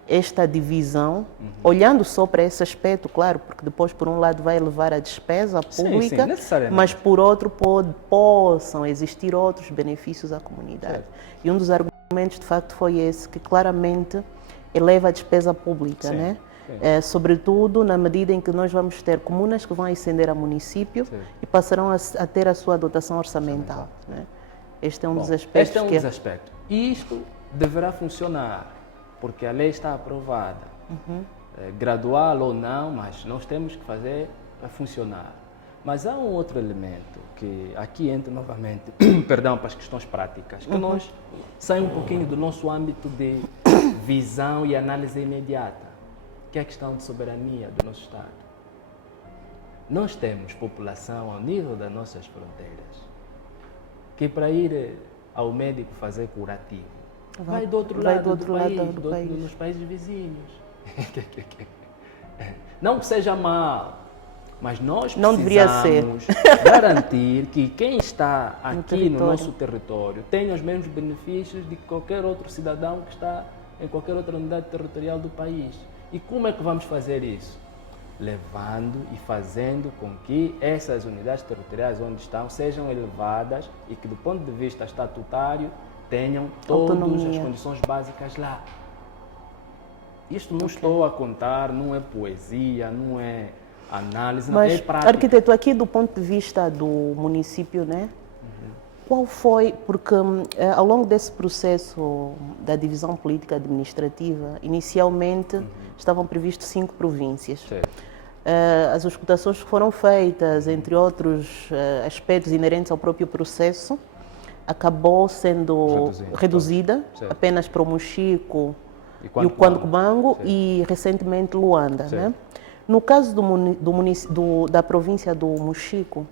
esta divisão, olhando só para esse aspecto, claro, porque depois por um lado vai levar a despesa pública, mas por outro possam existir outros benefícios à comunidade. Certo. E um dos argumentos de facto foi esse, que claramente eleva a despesa pública, né? Sobretudo na medida em que nós vamos ter comunas que vão ascender a município e passarão a ter a sua dotação orçamental. Né? Este é um dos aspectos. Este é um dos aspectos. E isto deverá funcionar, porque a lei está aprovada, gradual ou não, mas nós temos que fazer para funcionar. Mas há um outro elemento que aqui entra novamente, perdão, para as questões práticas, que nós saímos um pouquinho do nosso âmbito de visão e análise imediata, que é a questão de soberania do nosso Estado. Nós temos população ao nível das nossas fronteiras, que para ir ao médico fazer curativo, vai do outro lado do país, nos países vizinhos. Não que seja mal, mas nós precisamos garantir que quem está aqui no nosso território tenha os mesmos benefícios de qualquer outro cidadão que está em qualquer outra unidade territorial do país. E como é que vamos fazer isso? Levando e fazendo com que essas unidades territoriais onde estão sejam elevadas e que do ponto de vista estatutário tenham todas as condições básicas lá. Isto não estou a contar, não é poesia, não é análise, não é prática. Arquiteto, aqui do ponto de vista do município, né? Qual foi, porque ao longo desse processo da divisão política administrativa, inicialmente estavam previstas 5 províncias. As auscultações que foram feitas, entre outros aspectos inerentes ao próprio processo, acabou sendo reduzida apenas para o Mochico e o Quando-Cubango e recentemente Luanda. Né? No caso da província do Mochico,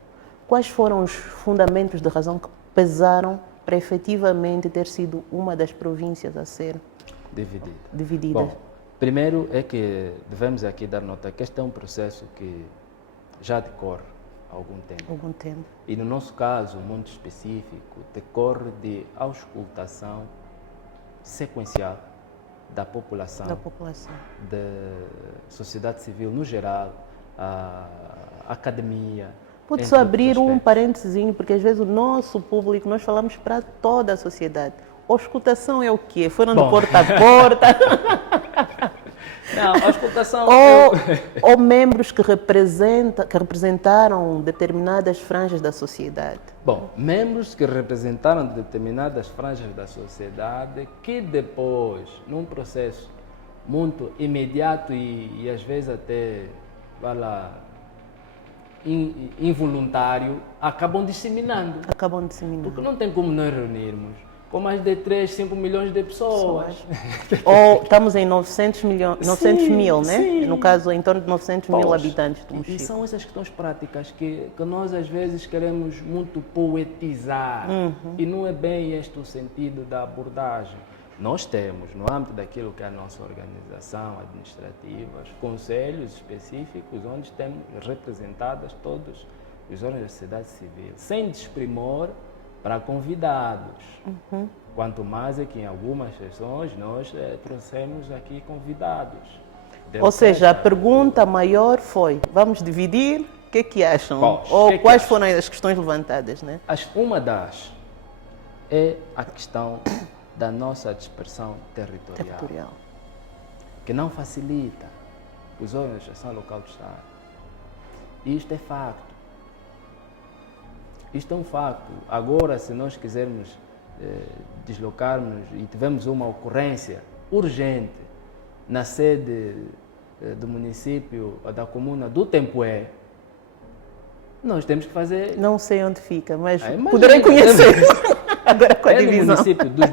quais foram os fundamentos de razão que pesaram para efetivamente ter sido uma das províncias a ser dividida? Bom, primeiro é que devemos aqui dar nota que este é um processo que já decorre há algum tempo. E no nosso caso, muito específico, decorre de auscultação sequencial da população, da sociedade civil no geral, a academia. Pode só abrir um parênteses, porque às vezes o nosso público, nós falamos para toda a sociedade. Auscultação é o quê? Foram de porta a porta? Não, a auscultação... ou membros que representaram determinadas franjas da sociedade. Bom, membros que representaram determinadas franjas da sociedade que depois, num processo muito imediato e às vezes até, involuntário, acabam disseminando. Porque não tem como nós reunirmos com mais de 3, 5 milhões de pessoas. Ou estamos em 900 mil, né? Sim. No caso, em torno de 900 mil habitantes do Mochico. E são essas questões práticas que nós às vezes queremos muito poetizar. E não é bem este o sentido da abordagem. Nós temos, no âmbito daquilo que é a nossa organização administrativa, conselhos específicos onde temos representadas todos os órgãos da sociedade civil, sem desprimor para convidados. Quanto mais é que em algumas sessões nós trouxemos aqui convidados. Ou seja, a pergunta maior foi, vamos dividir, o que é que acham? Ou quais foram as questões levantadas? Né? Uma das é a questão da nossa dispersão territorial, que não facilita os órgãos de gestão local do Estado. E isto é facto. Isto é um facto. Agora, se nós quisermos deslocarmos e tivermos uma ocorrência urgente na sede do município, da comuna do Tempoé, nós temos que fazer... Não sei onde fica, mas poderei conhecer. Agora com a divisão.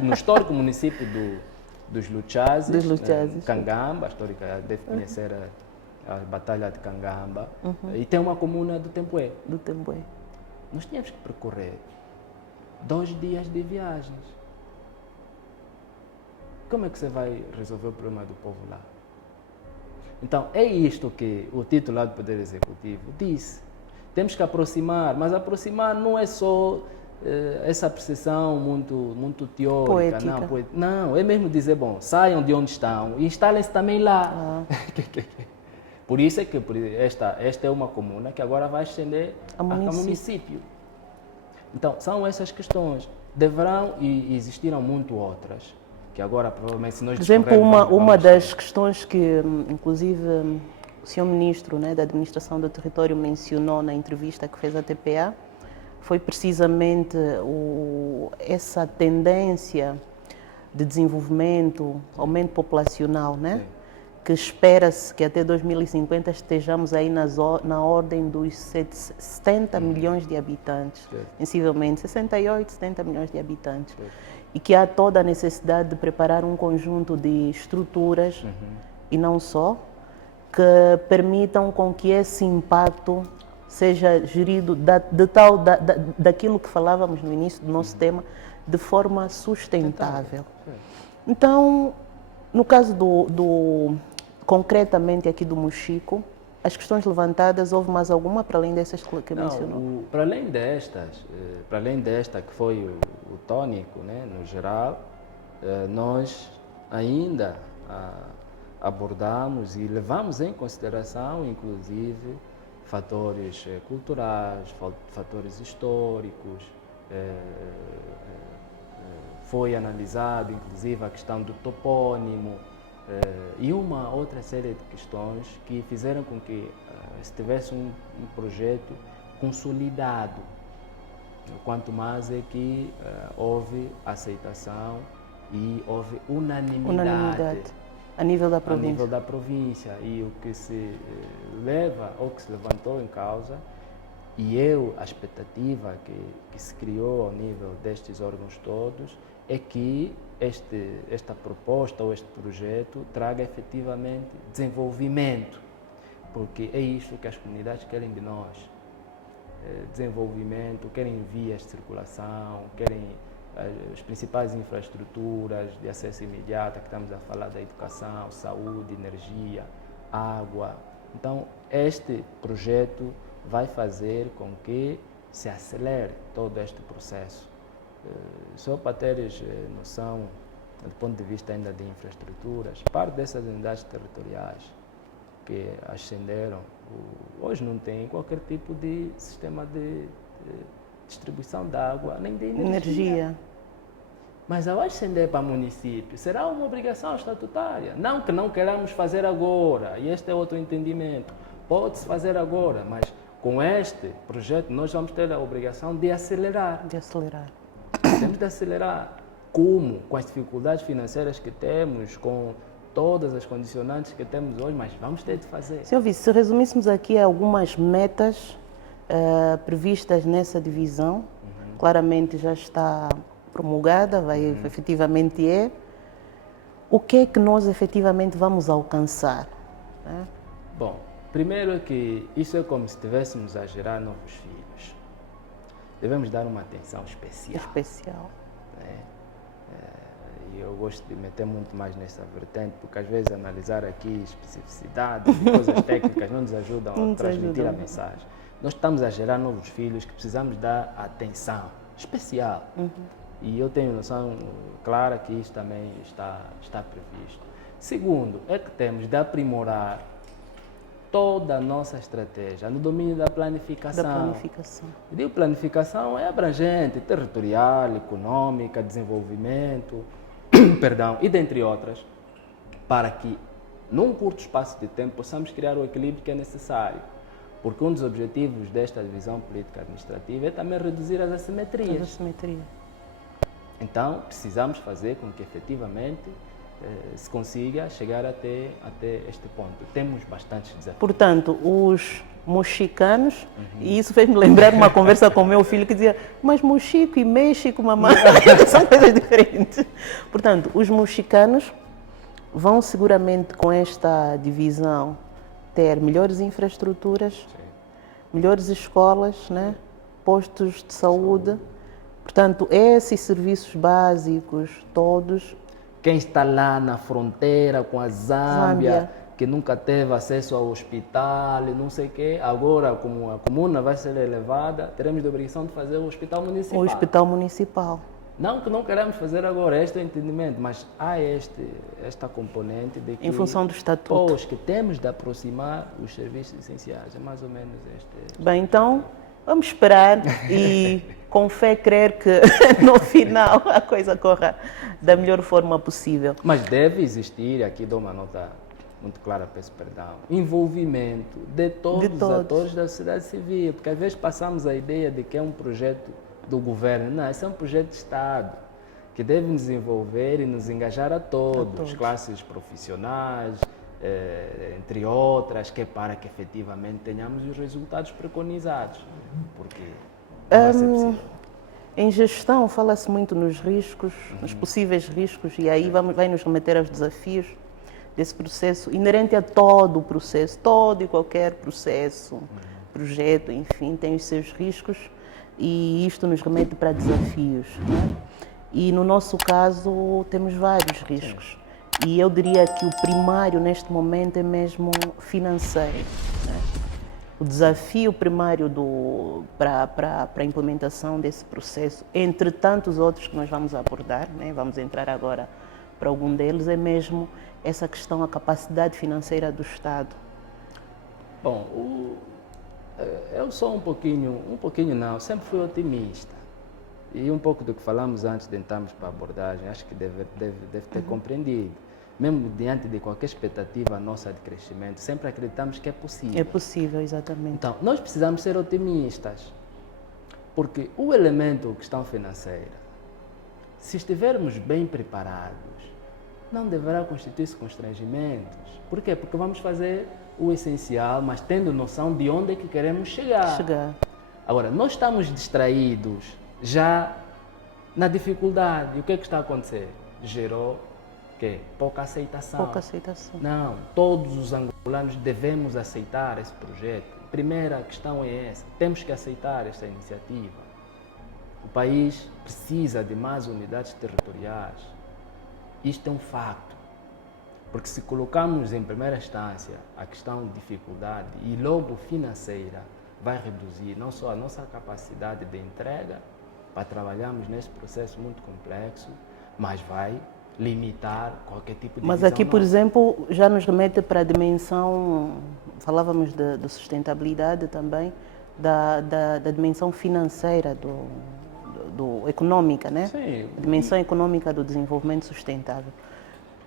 No histórico município dos Luchazes, Dos Luchazes. Cangamba, a histórica, deve conhecer a Batalha de Cangamba, e tem uma comuna do Tembué. Do Tembué. Nós tínhamos que percorrer 2 dias de viagens. Como é que você vai resolver o problema do povo lá? Então, é isto que o titular do Poder Executivo disse. Temos que aproximar, mas aproximar não é só essa percepção muito teórica. Poética. Não, é mesmo dizer, bom, saiam de onde estão e instalem-se também lá. Por isso é que esta é uma comuna que agora vai ascender a município. Então, são essas questões. Deverão e existirão muito outras, que agora provavelmente se nós por exemplo, uma das questões que, inclusive, o Sr. Ministro, né, da Administração do Território mencionou na entrevista que fez à TPA, foi precisamente essa tendência de desenvolvimento, aumento populacional, né? Sim. Que espera-se que até 2050 estejamos aí na ordem dos 70 milhões de habitantes, sensivelmente 68, 70 milhões de habitantes. E que há toda a necessidade de preparar um conjunto de estruturas, e não só, que permitam com que esse impacto seja gerido daquilo que falávamos no início do nosso tema, de forma sustentável. Então, no caso concretamente aqui do Mochico, as questões levantadas, houve mais alguma para além dessas que mencionou? Para além desta que foi o tónico, né, no geral, nós ainda abordamos e levamos em consideração, inclusive, fatores culturais, fatores históricos. Foi analisado, inclusive, a questão do topônimo e uma outra série de questões que fizeram com que se tivesse um projeto consolidado. Quanto mais é que houve aceitação e houve unanimidade a nível da província. A nível da província. E o que se leva, ou que se levantou em causa, e a expectativa que se criou ao nível destes órgãos todos, é que esta proposta ou este projeto traga efetivamente desenvolvimento, porque é isto que as comunidades querem de nós. Desenvolvimento, querem vias de circulação, querem as principais infraestruturas de acesso imediato, que estamos a falar da educação, saúde, energia, água. Então, este projeto vai fazer com que se acelere todo este processo. Só para teres noção, do ponto de vista ainda de infraestruturas, parte dessas unidades territoriais que ascenderam, hoje não tem qualquer tipo de sistema de distribuição de água, nem de energia. Mas ao ascender para o município, será uma obrigação estatutária. Não que não queramos fazer agora, e este é outro entendimento. Pode-se fazer agora, mas com este projeto nós vamos ter a obrigação de acelerar. Temos de acelerar. Como? Com as dificuldades financeiras que temos, com todas as condicionantes que temos hoje, mas vamos ter de fazer. Sr. Vice, se resumíssemos aqui algumas metas previstas nessa divisão, claramente já está promulgada, efetivamente o que é que nós efetivamente vamos alcançar? Bom, primeiro é que isso é como se estivéssemos a gerar novos filhos. Devemos dar uma atenção especial. E eu gosto de meter muito mais nessa vertente, porque às vezes analisar aqui especificidades e coisas técnicas não nos ajudam a transmitir a mensagem. Nós estamos a gerar novos filhos que precisamos dar atenção especial. E eu tenho noção clara que isso também está previsto. Segundo, é que temos de aprimorar toda a nossa estratégia no domínio da planificação. Eu digo planificação é abrangente, territorial, econômica, desenvolvimento, e dentre outras, para que num curto espaço de tempo possamos criar o equilíbrio que é necessário. Porque um dos objetivos desta divisão política administrativa é também reduzir as assimetrias. Então, precisamos fazer com que efetivamente se consiga chegar até este ponto. Temos bastantes desafios. Portanto, os mochicanos, e isso fez-me lembrar uma conversa com o meu filho que dizia, mas Mochico e México, mamãe, são coisas diferentes. Portanto, os mochicanos vão seguramente com esta divisão ter melhores infraestruturas, Sim. melhores escolas, né? Postos de saúde. Portanto, esses serviços básicos todos. Quem está lá na fronteira com a Zâmbia, que nunca teve acesso ao hospital e não sei o quê, agora, como a comuna vai ser elevada, teremos a obrigação de fazer o hospital municipal. O hospital municipal. Não que não queremos fazer agora, este é o entendimento, mas há esta componente de que... Em função do estatuto. Pois, que temos de aproximar os serviços essenciais, é mais ou menos este... Bem, então, vamos esperar e com fé crer que no final a coisa corra da melhor forma possível. Mas deve existir, aqui dou uma nota muito clara, peço perdão, envolvimento de todos os atores da sociedade civil, porque às vezes passamos a ideia de que é um projeto do governo. Não, esse é um projeto de Estado, que deve nos envolver e nos engajar a todos. Classes profissionais, entre outras, que é para que efetivamente tenhamos os resultados preconizados, porque não vai ser possível. Em gestão fala-se muito nos riscos, nos possíveis riscos, e aí vai nos remeter aos desafios desse processo, inerente a todo o processo, todo e qualquer processo, projeto, enfim, tem os seus riscos, e isto nos remete para desafios, né? E no nosso caso temos vários riscos. Sim. E eu diria que o primário neste momento é mesmo financeiro, né? O desafio primário para a implementação desse processo, entre tantos outros que nós vamos abordar, né? Vamos entrar agora para algum deles, é mesmo essa questão, a capacidade financeira do Estado. Bom, eu sou um pouquinho não, sempre fui otimista. E um pouco do que falamos antes de entrarmos para a abordagem, acho que deve ter compreendido. Mesmo diante de qualquer expectativa nossa de crescimento, sempre acreditamos que é possível. É possível, exatamente. Então, nós precisamos ser otimistas, porque o elemento questão financeira, se estivermos bem preparados, não deverá constituir-se constrangimentos. Por quê? Porque vamos fazer o essencial, mas tendo noção de onde é que queremos chegar. Agora, nós estamos distraídos já na dificuldade. E o que é que está a acontecer? Gerou pouca aceitação. Pouca aceitação. Não, todos os angolanos devemos aceitar esse projeto. A primeira questão é essa, temos que aceitar esta iniciativa. O país precisa de mais unidades territoriais. Isto é um facto. Porque se colocarmos em primeira instância a questão de dificuldade e logo financeira, vai reduzir não só a nossa capacidade de entrega para trabalharmos nesse processo muito complexo, mas vai limitar qualquer tipo de Mas aqui, por exemplo, já nos remete para a dimensão, falávamos de sustentabilidade também, da dimensão financeira, econômica, né? Sim. A dimensão econômica do desenvolvimento sustentável.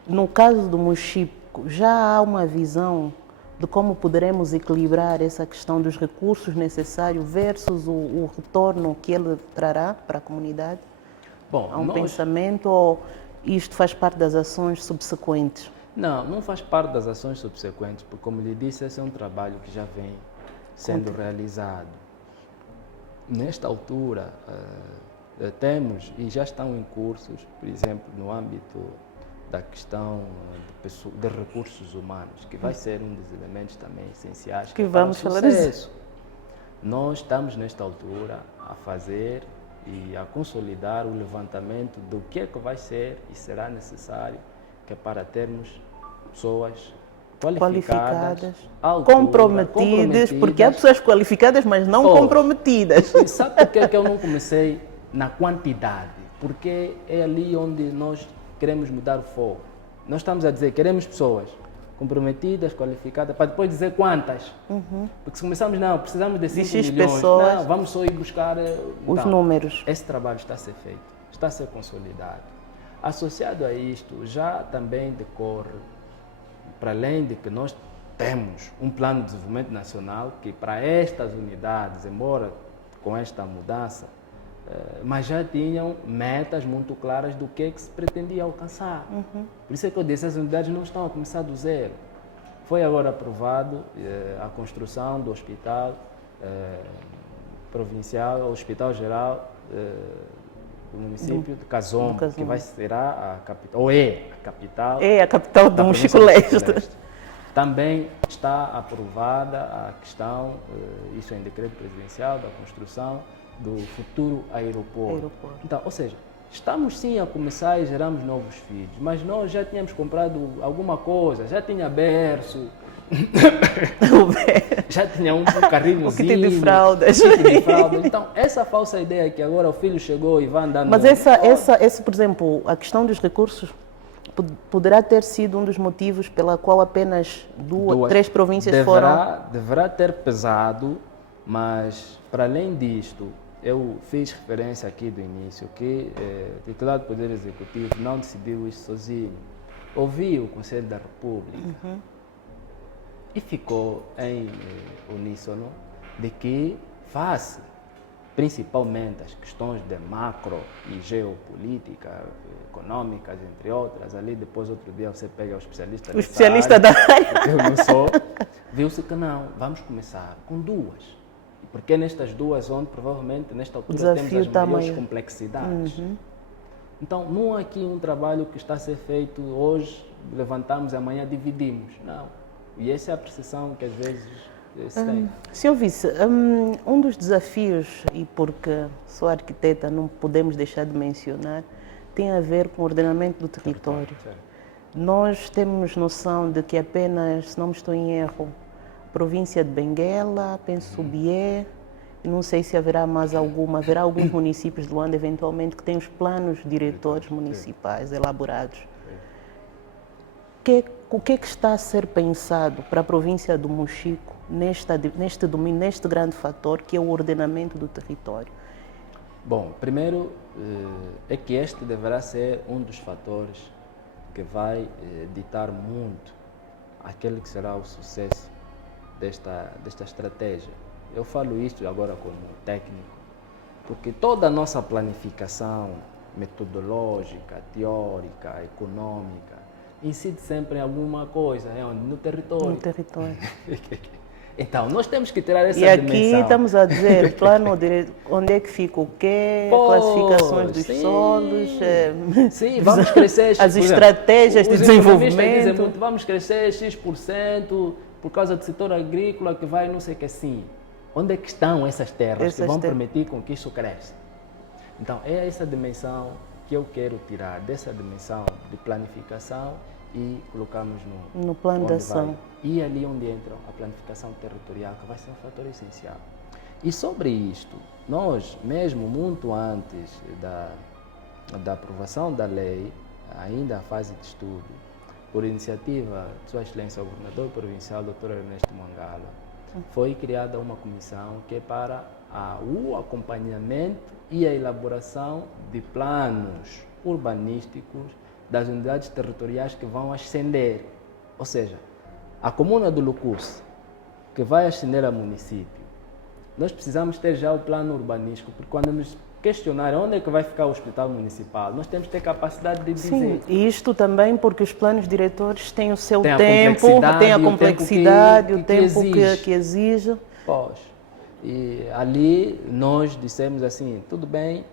No caso do Mochico, já há uma visão de como poderemos equilibrar essa questão dos recursos necessários versus o retorno que ele trará para a comunidade? Bom, há um pensamento ou isto faz parte das ações subsequentes? Não faz parte das ações subsequentes, porque, como lhe disse, esse é um trabalho que já vem sendo realizado. Nesta altura, temos e já estão em cursos, por exemplo, no âmbito da questão de recursos humanos, que vai ser um dos elementos também essenciais que vamos falar disso. Nós estamos nesta altura a fazer e a consolidar o levantamento do que é que vai ser e será necessário que é para termos pessoas qualificadas, comprometidas, porque há pessoas qualificadas, mas não comprometidas. Sabe por que é que eu não comecei na quantidade? Porque é ali onde nós queremos mudar o foco. Nós estamos a dizer que queremos pessoas comprometidas, qualificadas, para depois dizer quantas. Porque se começarmos, não, precisamos de 5 milhões, pessoas, não, vamos só ir buscar os números. Esse trabalho está a ser feito, está a ser consolidado. Associado a isto, já também decorre, para além de que nós temos um plano de desenvolvimento nacional que para estas unidades, embora com esta mudança, mas já tinham metas muito claras do que se pretendia alcançar. Por isso é que eu disse, as unidades não estão a começar do zero. Foi agora aprovado a construção do hospital provincial, o Hospital Geral do município de Kazombo, que será a capital, ou é a capital. É a capital do Mochico Leste. Também está aprovada a questão, isso é em decreto presidencial, da construção do futuro aeroporto. Então, ou seja, estamos sim a começar e geramos novos filhos, mas nós já tínhamos comprado alguma coisa, já tinha berço, já tinha um carrinhozinho, o kit de fraldas. Então, essa falsa ideia que agora o filho chegou e vai andando... Mas por exemplo, a questão dos recursos poderá ter sido um dos motivos pela qual apenas três províncias foram... Deverá ter pesado, mas para além disto, eu fiz referência aqui do início que o titular do Poder Executivo não decidiu isso sozinho. Ouviu o Conselho da República e ficou em uníssono de que face principalmente as questões de macro e geopolítica, econômicas, entre outras, ali depois outro dia você pega o especialista da área, eu não sou, viu-se que não, vamos começar com duas. Porque nestas duas onde provavelmente nesta altura temos as maiores complexidades. Então não há aqui um trabalho que está a ser feito hoje, levantamos e amanhã dividimos. Não. E essa é a percepção que às vezes se tem. Senhor Vice, um dos desafios, e porque sou arquiteta não podemos deixar de mencionar, tem a ver com o ordenamento do território. Nós temos noção de que apenas, se não me estou em erro, província de Benguela, penso Bié, não sei se haverá mais haverá alguns municípios de Luanda eventualmente que têm os planos diretores municipais elaborados. O que é que está a ser pensado para a província do Mochico neste domínio, neste grande fator que é o ordenamento do território? Bom, primeiro é que este deverá ser um dos fatores que vai ditar muito aquele que será o sucesso desta estratégia. Eu falo isto agora como técnico, porque toda a nossa planificação metodológica, teórica, econômica, incide sempre em alguma coisa, no território. No território. Então, nós temos que tirar essa dimensão. E aqui estamos a dizer, plano direito, onde é que fica o quê, classificações dos solos, sim, vamos crescer, as estratégias de desenvolvimento. Dizem muito, vamos crescer X% por causa do setor agrícola que vai não sei o que assim. Onde é que estão essas terras que vão permitir com que isso cresça? Então, é essa dimensão que eu quero tirar, dessa dimensão de planificação e colocarmos no plano de ação. E ali onde entra a planificação territorial, que vai ser um fator essencial. E sobre isto, nós, mesmo muito antes da aprovação da lei, ainda a fase de estudo, por iniciativa de Sua Excelência o Governador Provincial, Dr. Ernesto Mangala, foi criada uma comissão que é para o acompanhamento e a elaboração de planos urbanísticos das unidades territoriais que vão ascender. Ou seja, a comuna do Lucus, que vai ascender a município, nós precisamos ter já o plano urbanístico, porque quando nos questionarem onde é que vai ficar o hospital municipal, nós temos que ter capacidade de dizer. Sim, e isto também porque os planos diretores têm o seu tempo, têm a complexidade, o tempo que exige. Pois. E ali nós dissemos assim, tudo bem,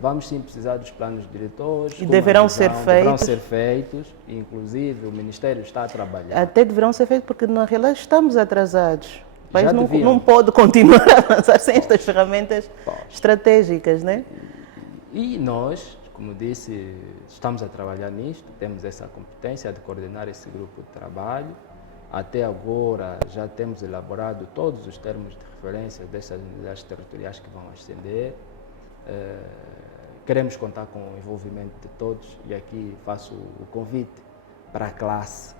vamos sim precisar dos planos diretores. E deverão ser feitos, inclusive o Ministério está a trabalhar. Até deverão ser feitos porque na realidade estamos atrasados. O país não pode continuar a avançar sem estas ferramentas estratégicas, né? E nós, como disse, estamos a trabalhar nisto, temos essa competência de coordenar esse grupo de trabalho. Até agora já temos elaborado todos os termos de referência dessas unidades territoriais que vão ascender. Queremos contar com o envolvimento de todos e aqui faço o convite para a classe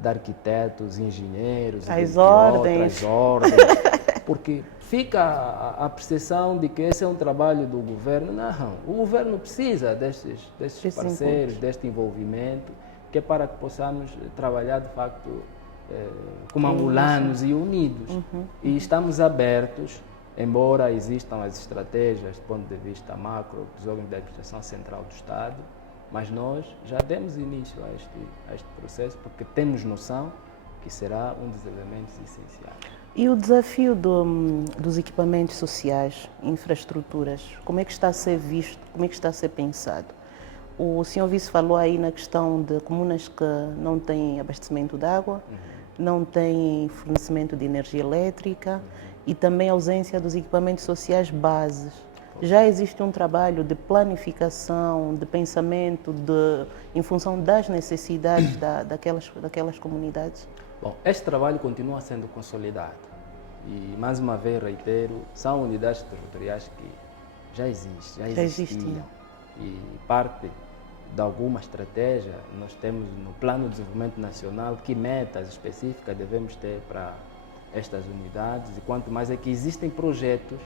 de arquitetos, engenheiros, as ordens, porque fica a percepção de que esse é um trabalho do governo. Não, o governo precisa destes parceiros, deste envolvimento, que é para que possamos trabalhar de facto como angolanos e unidos. E estamos abertos, embora existam as estratégias do ponto de vista macro dos órgãos da administração central do Estado, mas nós já demos início a este processo porque temos noção que será um dos elementos essenciais. E o desafio dos equipamentos sociais, infraestruturas, como é que está a ser visto, como é que está a ser pensado? O senhor vice falou aí na questão de comunas que não têm abastecimento de água, não têm fornecimento de energia elétrica e também a ausência dos equipamentos sociais bases. Já existe um trabalho de planificação, de pensamento, em função das necessidades daquelas comunidades? Bom, este trabalho continua sendo consolidado e, mais uma vez, reitero, são unidades territoriais que já existiam. E parte de alguma estratégia nós temos no Plano de Desenvolvimento Nacional que metas específicas devemos ter para estas unidades, e quanto mais é que existem projetos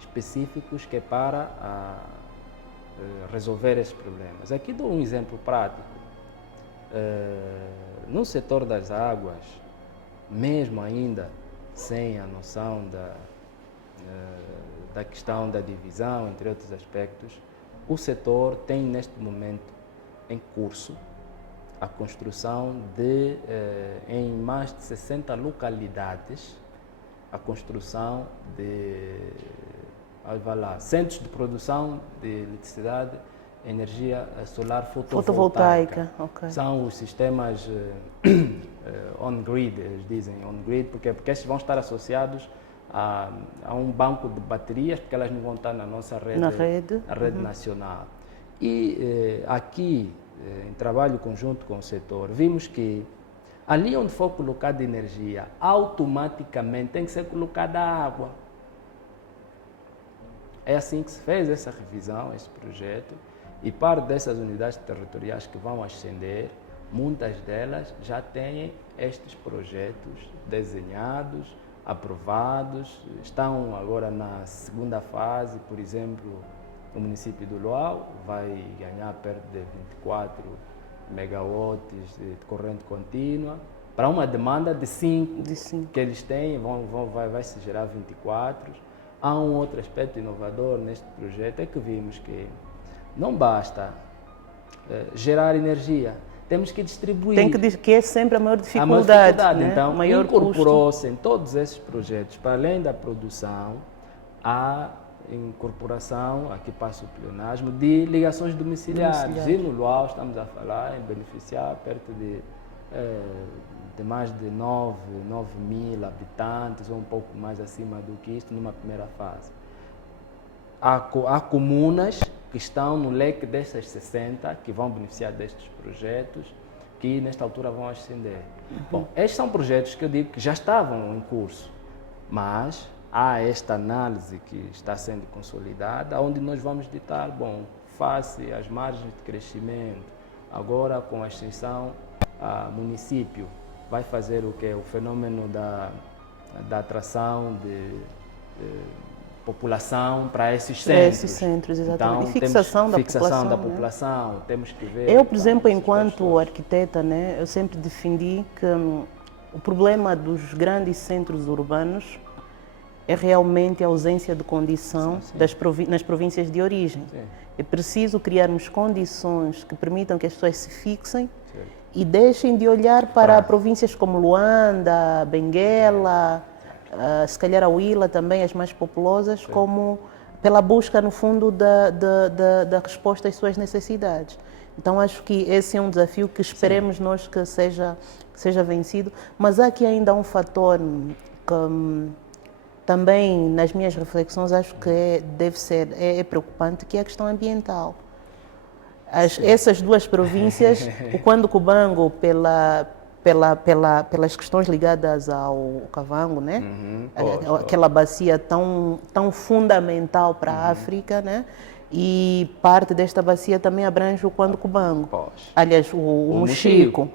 específicos que é para resolver esses problemas. Aqui dou um exemplo prático. No setor das águas, mesmo ainda sem a noção da questão da divisão, entre outros aspectos, o setor tem neste momento em curso a construção em mais de 60 localidades, a construção de centros de produção de eletricidade, energia solar fotovoltaica. Okay. São os sistemas on-grid, eles dizem on-grid, porque estes vão estar associados a um banco de baterias, porque elas não vão estar na nossa rede nacional. E aqui, em trabalho conjunto com o setor, vimos que ali onde for colocada energia, automaticamente tem que ser colocada água. É assim que se fez essa revisão, esse projeto, e parte dessas unidades territoriais que vão ascender, muitas delas já têm estes projetos desenhados, aprovados, estão agora na segunda fase. Por exemplo, o município do Luau vai ganhar perto de 24 megawatts de corrente contínua, para uma demanda de 5 que eles têm, vai se gerar 24. Há um outro aspecto inovador neste projeto, é que vimos que não basta gerar energia, temos que distribuir. Que é sempre a maior dificuldade. Né? Então, incorporou-se em todos esses projetos, para além da produção, a incorporação, aqui passa o pleonasmo, de ligações domiciliares. E no Luau estamos a falar em beneficiar perto de mais de 9 mil habitantes, ou um pouco mais acima do que isto, numa primeira fase. Há comunas que estão no leque dessas 60, que vão beneficiar destes projetos, que nesta altura vão ascender. Bom, estes são projetos que eu digo que já estavam em curso, mas há esta análise que está sendo consolidada, onde nós vamos ditar, face às margens de crescimento, agora com a extensão a município, vai fazer o que é o fenômeno da atração de população para esses centros. Exatamente. Então, e fixação da população, temos que ver... Eu, por exemplo, enquanto arquiteta, né, eu sempre defendi que o problema dos grandes centros urbanos é realmente a ausência de condição nas províncias de origem. Sim. É preciso criarmos condições que permitam que as pessoas se fixem e deixem de olhar para províncias como Luanda, Benguela, se calhar a Huila também, as mais populosas, como pela busca, no fundo, da resposta às suas necessidades. Então, acho que esse é um desafio que esperemos nós que seja vencido, mas há aqui ainda um fator que também, nas minhas reflexões, acho que deve ser preocupante, que é a questão ambiental. Essas duas províncias, o Cuando-Cubango, pelas questões ligadas ao Kavango, né? Aquela bacia tão fundamental para a África, né? E parte desta bacia também abrange o Cuando-Cubango. Aliás, o Mochico.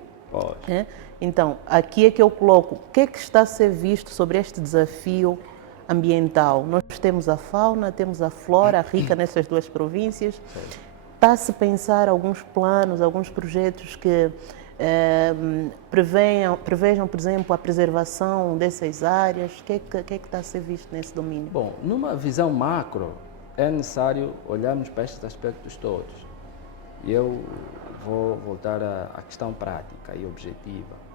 Né? Então, aqui é que eu coloco, o que é que está a ser visto sobre este desafio ambiental? Nós temos a fauna, temos a flora rica nessas duas províncias. Está-se a pensar alguns planos, alguns projetos que prevejam, por exemplo, a preservação dessas áreas? O que é que está a ser visto nesse domínio? Bom, numa visão macro, é necessário olharmos para estes aspectos todos. E eu vou voltar à questão prática e objetiva.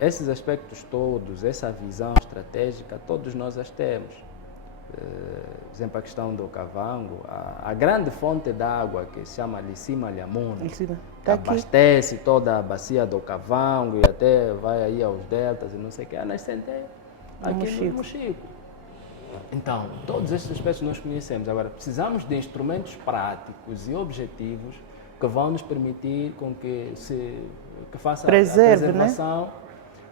esses aspectos todos, essa visão estratégica, todos nós as temos. Por exemplo, a questão do Okavango, a grande fonte de água que se chama Licima Lhamuno, que abastece toda a bacia do Okavango e até vai aí aos deltas e não sei o que, a nascente é aqui no Mochico. Então, todos esses aspectos nós conhecemos. Agora, precisamos de instrumentos práticos e objetivos que vão nos permitir com que faça a preservação. Né?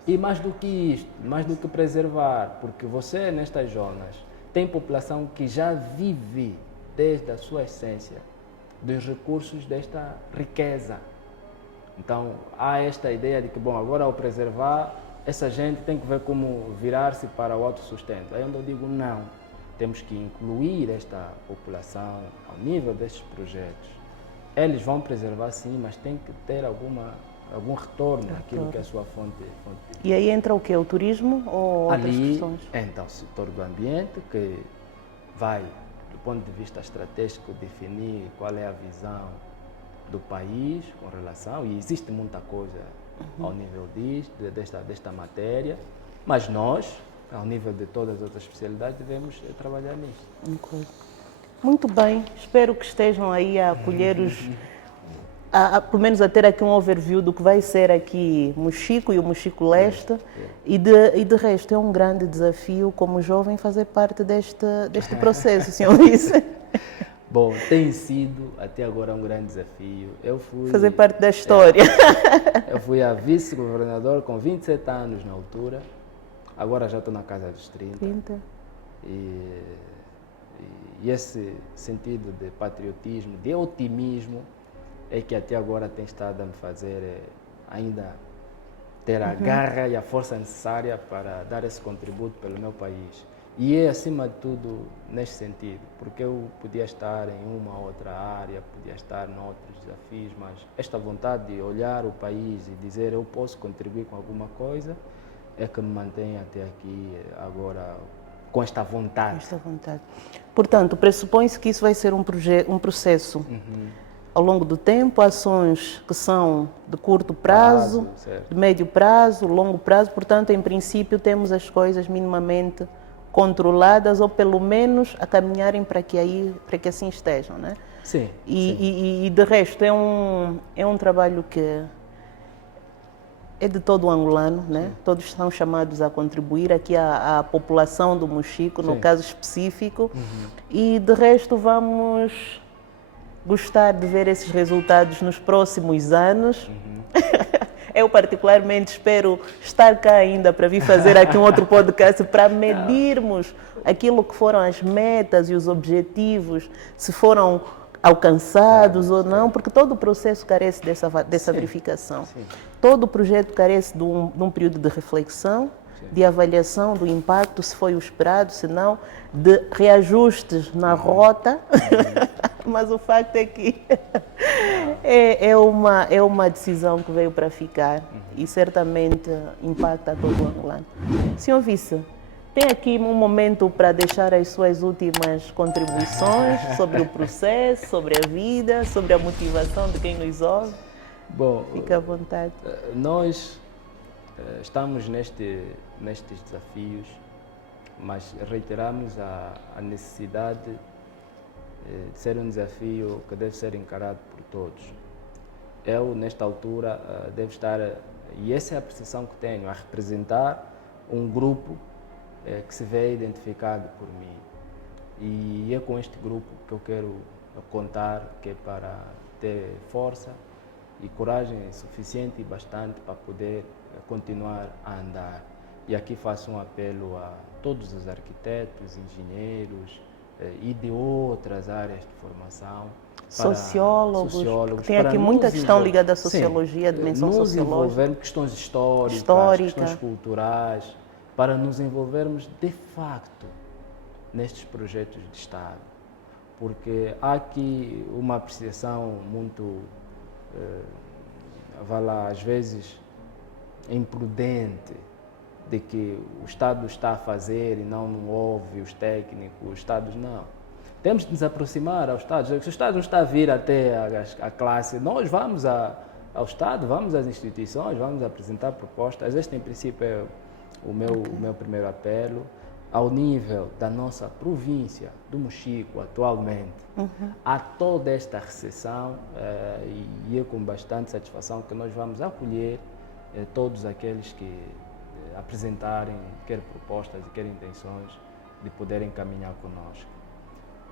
E mais do que isto, mais do que preservar, porque você nestas zonas tem população que já vive desde a sua essência dos recursos desta riqueza. Então, há esta ideia de que, bom, agora ao preservar, essa gente tem que ver como virar-se para o autossustento. Aí onde eu digo não, temos que incluir esta população ao nível destes projetos. Eles vão preservar sim, mas tem que ter algum retorno daquilo que é a sua fonte de vida. E aí entra o quê? O turismo ou outras questões? Então, o setor do ambiente, que vai, do ponto de vista estratégico, definir qual é a visão do país com relação, e existe muita coisa ao nível desta matéria, mas nós, ao nível de todas as outras especialidades, devemos trabalhar nisso. Muito bem, espero que estejam aí a colher pelo menos a ter aqui um overview do que vai ser aqui Mochico e o Mochico Leste, e de resto é um grande desafio como jovem fazer parte deste processo, senhor vice. Bom, tem sido até agora um grande desafio. Eu fui fazer parte da história. Eu fui a vice-governador com 27 anos na altura, agora já estou na casa dos 30. E esse sentido de patriotismo, de otimismo, é que até agora tem estado a me fazer ainda ter a garra e a força necessária para dar esse contributo pelo meu país. E é, acima de tudo, neste sentido, porque eu podia estar em uma outra área, podia estar em outros desafios, mas esta vontade de olhar o país e dizer eu posso contribuir com alguma coisa é que me mantém até aqui agora com esta vontade. Esta vontade. Portanto, pressupõe-se que isso vai ser um processo ao longo do tempo, ações que são de curto prazo, de médio prazo, longo prazo. Portanto, em princípio, temos as coisas minimamente controladas ou pelo menos a caminharem para que assim estejam, né? Sim. E de resto é um trabalho que é de todo o angolano, né? Todos estão chamados a contribuir aqui a população do Mochico, no caso específico, e de resto vamos gostar de ver esses resultados nos próximos anos. Eu particularmente espero estar cá ainda para vir fazer aqui um outro podcast para medirmos aquilo que foram as metas e os objetivos, se foram alcançados ou não, porque todo o processo carece dessa verificação. Todo o projeto carece de um período de reflexão, de avaliação do impacto, se foi o esperado, se não, de reajustes na rota, mas o facto é que é uma decisão que veio para ficar e certamente impacta todo o angolano. Senhor Vice, tem aqui um momento para deixar as suas últimas contribuições sobre o processo, sobre a vida, sobre a motivação de quem nos ouve? Bom, fica à vontade. Nós estamos nestes desafios, mas reiteramos a necessidade de ser um desafio que deve ser encarado por todos. Eu, nesta altura, devo estar, e essa é a percepção que tenho, a representar um grupo que se vê identificado por mim. E é com este grupo que eu quero contar, que é para ter força e coragem suficiente e bastante para poder continuar a andar. E aqui faço um apelo a todos os arquitetos, engenheiros e de outras áreas de formação. Sociólogos, tem aqui muita questão ligada à sociologia, à dimensão sociológica. Nos envolvermos questões históricas, questões culturais, para nos envolvermos de facto nestes projetos de Estado. Porque há aqui uma apreciação muito, às vezes, imprudente, de que o Estado está a fazer e não ouve os técnicos, os Estados não. Temos de nos aproximar ao Estado. Se o Estado não está a vir até a classe, nós vamos ao Estado, vamos às instituições, vamos apresentar propostas. Este, em princípio, é o meu primeiro apelo. Ao nível da nossa província do Mochico, atualmente, há toda esta recessão e é com bastante satisfação que nós vamos acolher todos aqueles que apresentarem quer propostas e quer intenções de poderem caminhar conosco.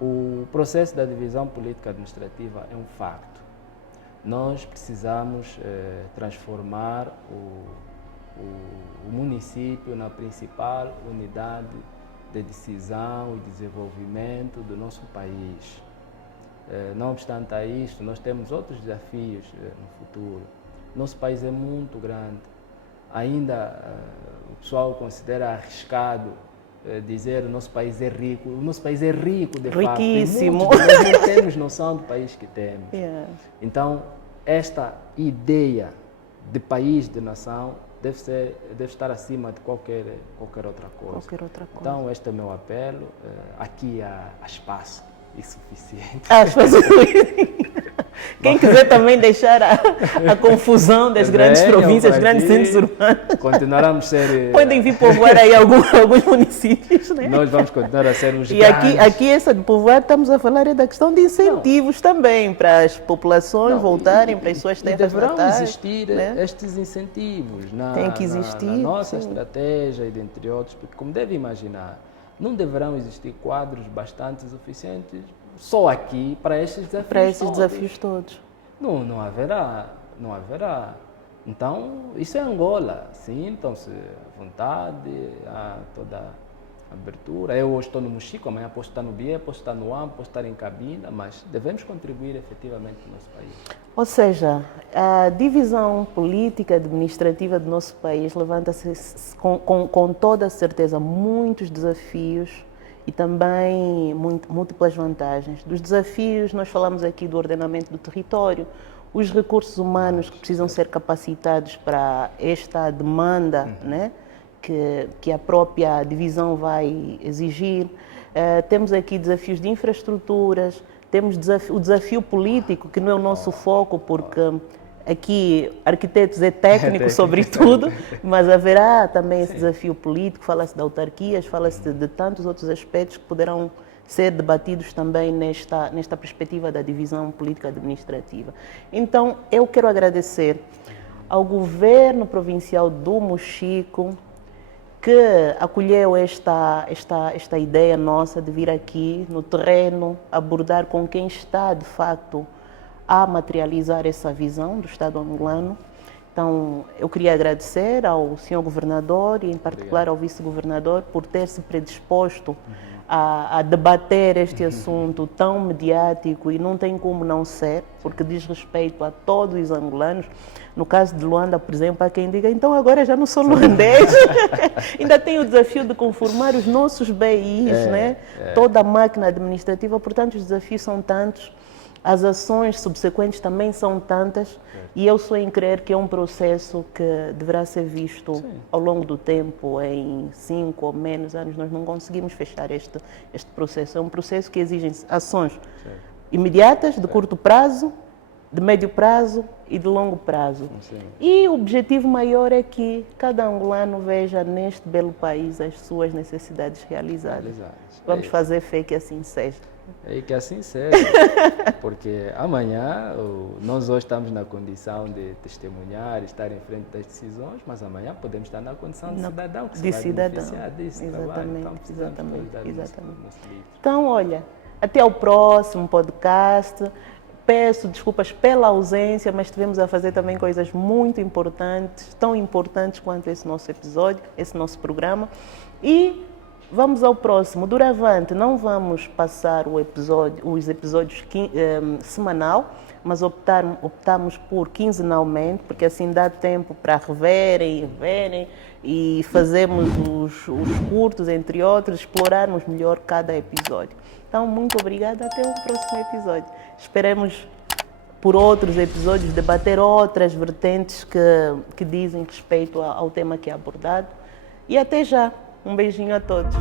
O processo da divisão política administrativa é um facto. Nós precisamos transformar o município na principal unidade de decisão e desenvolvimento do nosso país. Não obstante a isto, nós temos outros desafios no futuro. Nosso país é muito grande. Ainda o pessoal considera arriscado dizer que o nosso país é rico. O nosso país é rico, de fato. Riquíssimo. Nós não temos noção do país que temos. Então, esta ideia de país, de nação, deve estar acima de qualquer outra coisa. Então, este é o meu apelo. Aqui há espaço e suficiente. Quem quiser também deixar a confusão das grandes províncias, grandes centros urbanos. Continuaremos a ser... Podem vir povoar aí alguns municípios, né? Nós vamos continuar a ser os grandes. E aqui essa de povoar, estamos a falar da questão de incentivos também, para as populações voltarem para as suas terras natais. Deverão existir estes incentivos Tem que existir, na nossa estratégia e dentre outros, porque, como deve imaginar, não deverão existir quadros bastante suficientes só aqui para estes desafios todos. Não haverá. Então, isso é Angola. Sintam-se à vontade, há toda a abertura. Eu hoje estou no Mochico, amanhã posso estar no Bié, posso estar no AM, posso estar em Cabinda, mas devemos contribuir efetivamente no nosso país. Ou seja, a divisão política administrativa do nosso país levanta-se com toda a certeza muitos desafios e também múltiplas vantagens. Dos desafios, nós falamos aqui do ordenamento do território, os recursos humanos que precisam ser capacitados para esta demanda, né, que a própria divisão vai exigir. Temos aqui desafios de infraestruturas, temos o desafio político, que não é o nosso foco, porque aqui arquitetos é técnico sobretudo, mas haverá também esse desafio político, fala-se de autarquias, fala-se de tantos outros aspectos que poderão ser debatidos também nesta perspectiva da divisão política administrativa. Então, eu quero agradecer ao governo provincial do Mochico, que acolheu esta ideia nossa de vir aqui no terreno, abordar com quem está, de facto, a materializar essa visão do Estado angolano. Então, eu queria agradecer ao senhor governador e, em particular, ao vice-governador por ter se predisposto a debater este assunto tão mediático, e não tem como não ser, porque diz respeito a todos os angolanos. No caso de Luanda, por exemplo, há quem diga, então agora já não sou luandês. Ainda tem o desafio de conformar os nossos BIs, né? Toda a máquina administrativa, portanto os desafios são tantos, as ações subsequentes também são tantas, e eu sou em crer que é um processo que deverá ser visto ao longo do tempo. Em 5 ou menos anos nós não conseguimos fechar este processo. É um processo que exige ações imediatas, de curto prazo, de médio prazo e de longo prazo. E o objetivo maior é que cada angolano veja neste belo país as suas necessidades realizadas. Vamos fazer fé que assim seja. E que assim seja, porque amanhã, nós hoje estamos na condição de testemunhar, estar em frente das decisões, mas amanhã podemos estar na condição de cidadão, que se vai beneficiar desse trabalho. Então, exatamente. Então, olha, até ao próximo podcast. Peço desculpas pela ausência, mas estivemos a fazer também coisas muito importantes, tão importantes quanto esse nosso episódio, esse nosso programa. E vamos ao próximo. Doravante, não vamos passar os episódios semanal, mas optamos por quinzenalmente, porque assim dá tempo para reverem e fazermos os curtos, entre outros, explorarmos melhor cada episódio. Então, muito obrigada, até o próximo episódio. Esperemos por outros episódios debater outras vertentes que dizem respeito ao tema que é abordado. E até já. Um beijinho a todos.